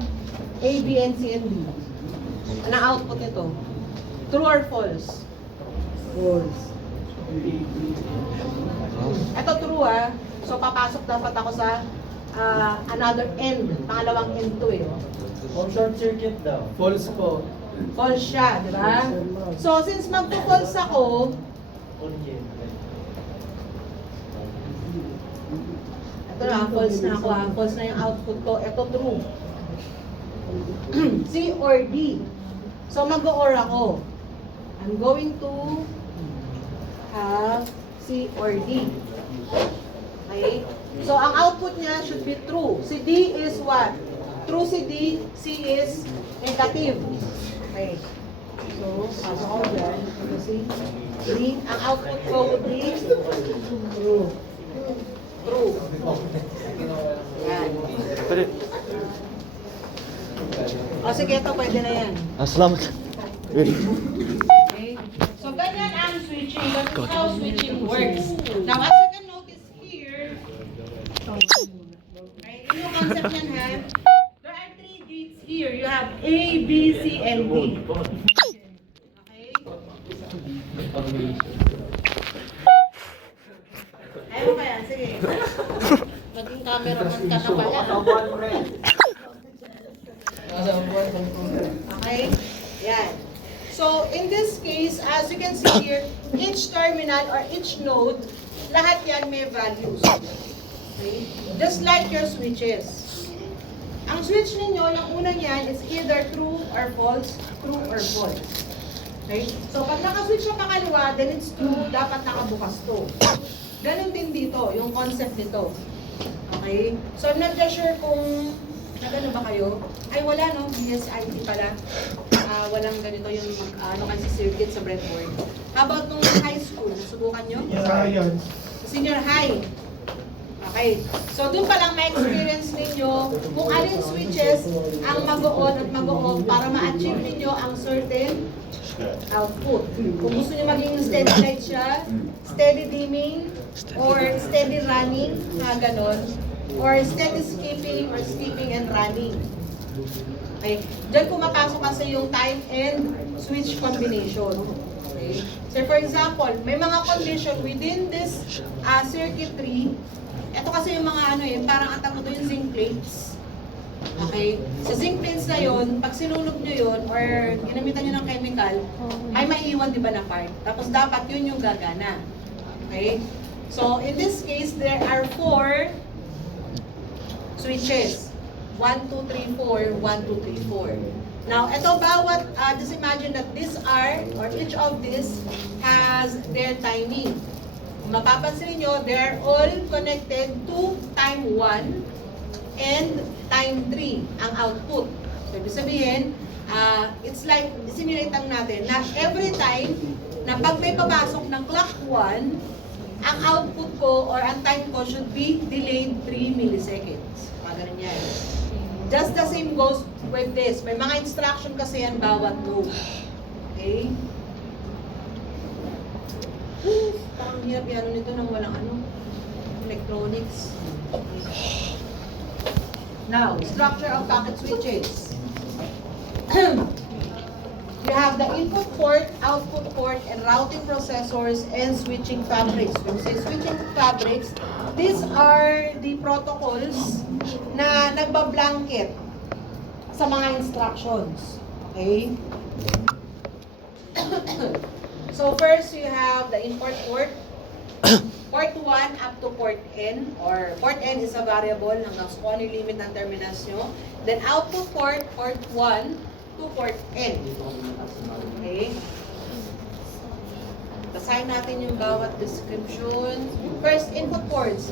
A, B, and C, and D. Anong output nito? True or false? False. Ito true So, papasok dapat ako sa another end. Pangalawang end to O short circuit daw. False po. False siya, di ba? So, since magpo-false ako, ito na, false na ako False na yung output ko. Ito true. C or D. So, mag-or ako. I'm going to have C or D. Okay? So, ang output niya should be true. Si D is what? True si D, C is negative. Okay. So, pasok ako dyan. Ito si D. Ang output ko would be true. True. Yan. O sige, ito pwede na yan. Salamat. Okay? So, ganyan ang switching. That is how switching works. Now, as you can notice here, okay, in yung concept yan there are 3 gates here. You have A, B, C, and D. Okay? Ayaw mo kaya? Sige. Maging cameraman ka na pala. Okay? Yan. So, in this case, as you can see here, each terminal or each node, lahat yan may values. Okay? Just like your switches. Ang switch ninyo, yung unang yan is either true or false, true or false. Okay? So, pag naka-switch yung pakaliwa, then it's true, dapat nakabukas to. Ganon din dito, yung concept nito. Okay? So, I'm not just sure kung nagano ba kayo? Ay, wala no, BSIT pala. Walang ganito yung kasi circuit sa breadboard. How about nung high school? Nasubukan nyo? Yan. Senior high. Okay. So, doon pa lang ma-experience ninyo kung alin switches ang mag-on at mag-off para ma-achieve ninyo ang certain output. Kung gusto nyo maging steady light siya, steady dimming, or steady running, ganon, or steady skipping, or skipping and running. Okay. Diyan pumapasok kasi yung time and switch combination. Okay. So, for example, may mga condition within this circuitry. Ito kasi yung mga parang ang tawag doon yung zinc plates. Okay? Sa zinc plates na yun, pag sinunog nyo yun, or ginamitan nyo ng chemical, may maiiwan di ba na part? Tapos dapat yun yung gagana. Okay? So, in this case, there are 4 switches. 1, 2, 3, 4, 1, 2, 3, 4. Now, ito bawat, just imagine that these are, or each of these has their timing. Kung mapapansin niyo, they're all connected to time 1 and time 3 ang output. So, ibig sabihin, it's like, simulate lang natin na every time na pag may papasok ng clock 1, ang output ko or ang time ko should be delayed 3 milliseconds. Mga ganun yan. Just the same goes with this. May mga instruction kasi yan bawat loop. Okay? Parang hirap yan nito nang walang electronics. Now, structure of packet switches. You have the input port, output port, and routing processors and switching fabrics. When we say switching fabrics, these are the protocols na nagbablanket sa mga instructions. Okay? So first, you have the import port. Port 1 up to port N, or port N is a variable hanggang sa kung ano yung limit ng terminals nyo. Then output port, port 1 to port N. Okay? Basahin natin yung bawat description. First, input ports.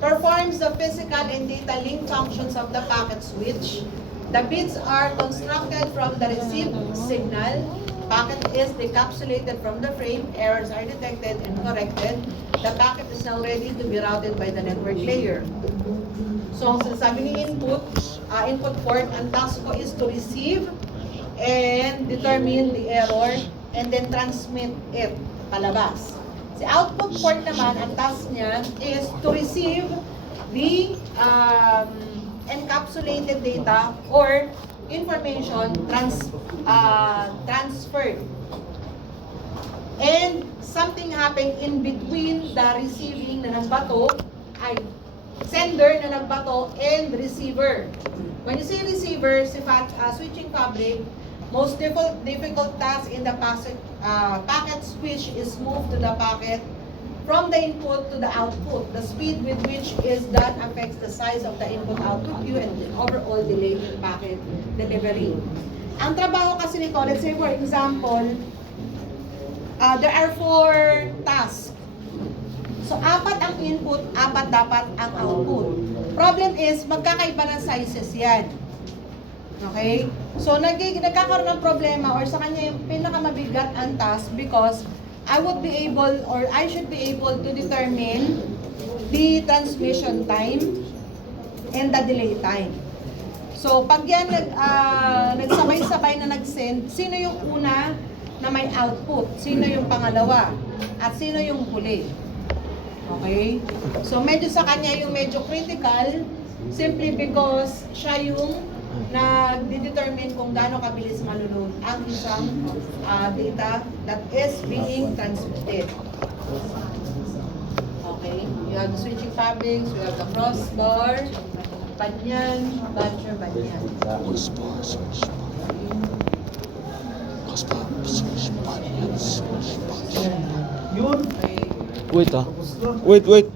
Performs the physical and data link functions of the packet switch. The bits are constructed from the received signal. Packet is decapsulated from the frame. Errors are detected and corrected. The packet is now ready to be routed by the network layer. So, ang sinasabi ni input port, ang task ko is to receive and determine the error and then transmit it palabas. Si output port naman, ang task niya is to receive the encapsulated data or information transferred. And something happened in between the receiving na nagbato, sender na nagbato and receiver. When you say receiver, switching fabric, most difficult task in the packet switch is move to the packet from the input to the output. The speed with which is done affects the size of the input-output queue and the overall delay in packet delivery. Ang trabaho kasi nito, let's say for example, there are 4 tasks. So, 4 ang input, 4 dapat ang output. Problem is, magkakaiba ng sizes yan. Okay? So, nagkakaroon ng problema or sa kanya yung pinakamabigat ang task because I would be able or I should be able to determine the transmission time and the delay time. So, pag yan nagsabay-sabay na nag-send, sino yung una na may output? Sino yung pangalawa? At sino yung huli? Okay? So, medyo sa kanya yung medyo critical simply because siya yung nag-determine kung gaano kabilis malulog ang isang data that is being transmitted. Okay? You have the switching fabrics, you have the crossbar, banyan, batcher, banyan. Yun. Wait Wait.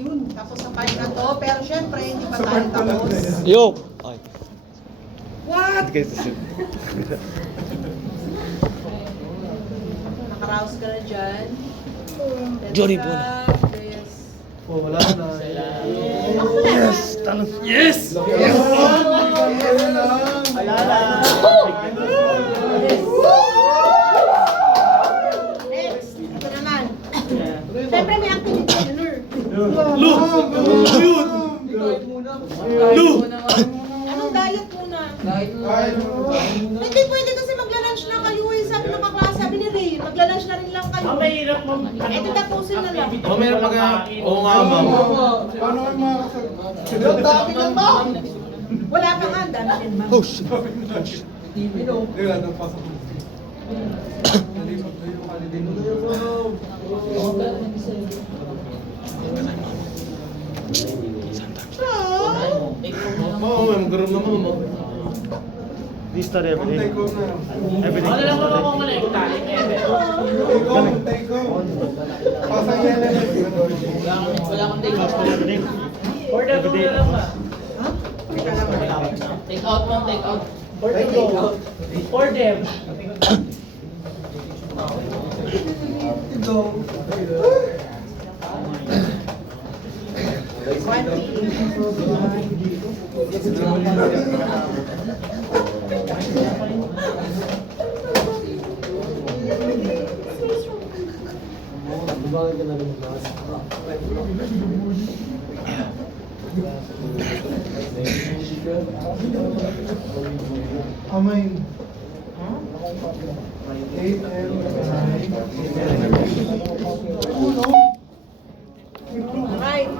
Yun, tapos sa part na to, pero syempre, hindi pa tayo tapos. Yo! Ay. What? Nakaraos ka na dyan. Johnny Bona. Yes. Oh, wala na. Yes! Talon! Yes! Next, ito naman. Siyempre may activity dinner. Anong diet muna? Hindi pwede kasi magla-lunch na kayo eh. Sabi ng kaklase, sabi ni Ray, magla-lunch na rin lang kayo. Mahirap Ito tapusin na lang. Mamaya pag oo nga ma'am. Paano kayo makakasag? Ang dami ng ma'am! Wala kang handa na rin, ma'am. Oh shit! Wala nang pasok. Nalipat na yung holiday mo. Oo, magkaroon naman mag... Restart every day. Take home na. Every day. Ano lang ako kumonekta? Take home, take home. Pasang yan na Wala kang take out. Order ko na lang ba? Take out ma'am, take out. Order ko. Order. Amain. 8 Alright.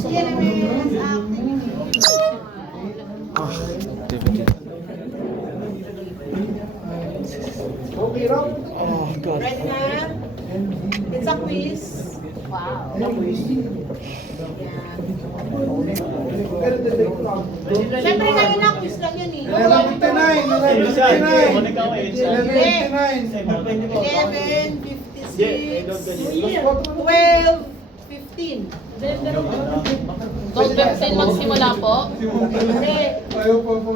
CNMS activity. Okay raw. Right na? It's a quiz. Wow. Siyempre ngayon na quiz lang yan eh. 12:15 magsimula po. Ayaw pa po.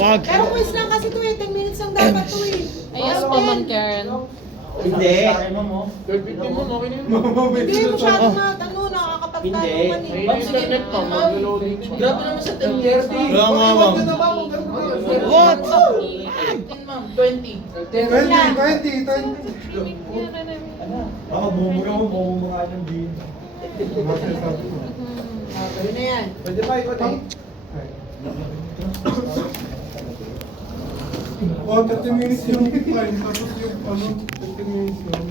Wag. Pero quiz lang kasi ito eh. 10 minutes lang dapat ito eh. Ayos po, Ma'am Karen. Hindi. Hindi masyado nakakapagtanungan eh. Ma'am, sige, ma'am. Grabe naman sa 10:30. Kaya nga, ma'am. What? 15, ma'am. 20. 20. Baka bumuga mo, bumuga ng din. Gawin na yan. Pwede pa ikot eh. Oh, 30 minutes yung time, tapos yung ano, 30 minutes yung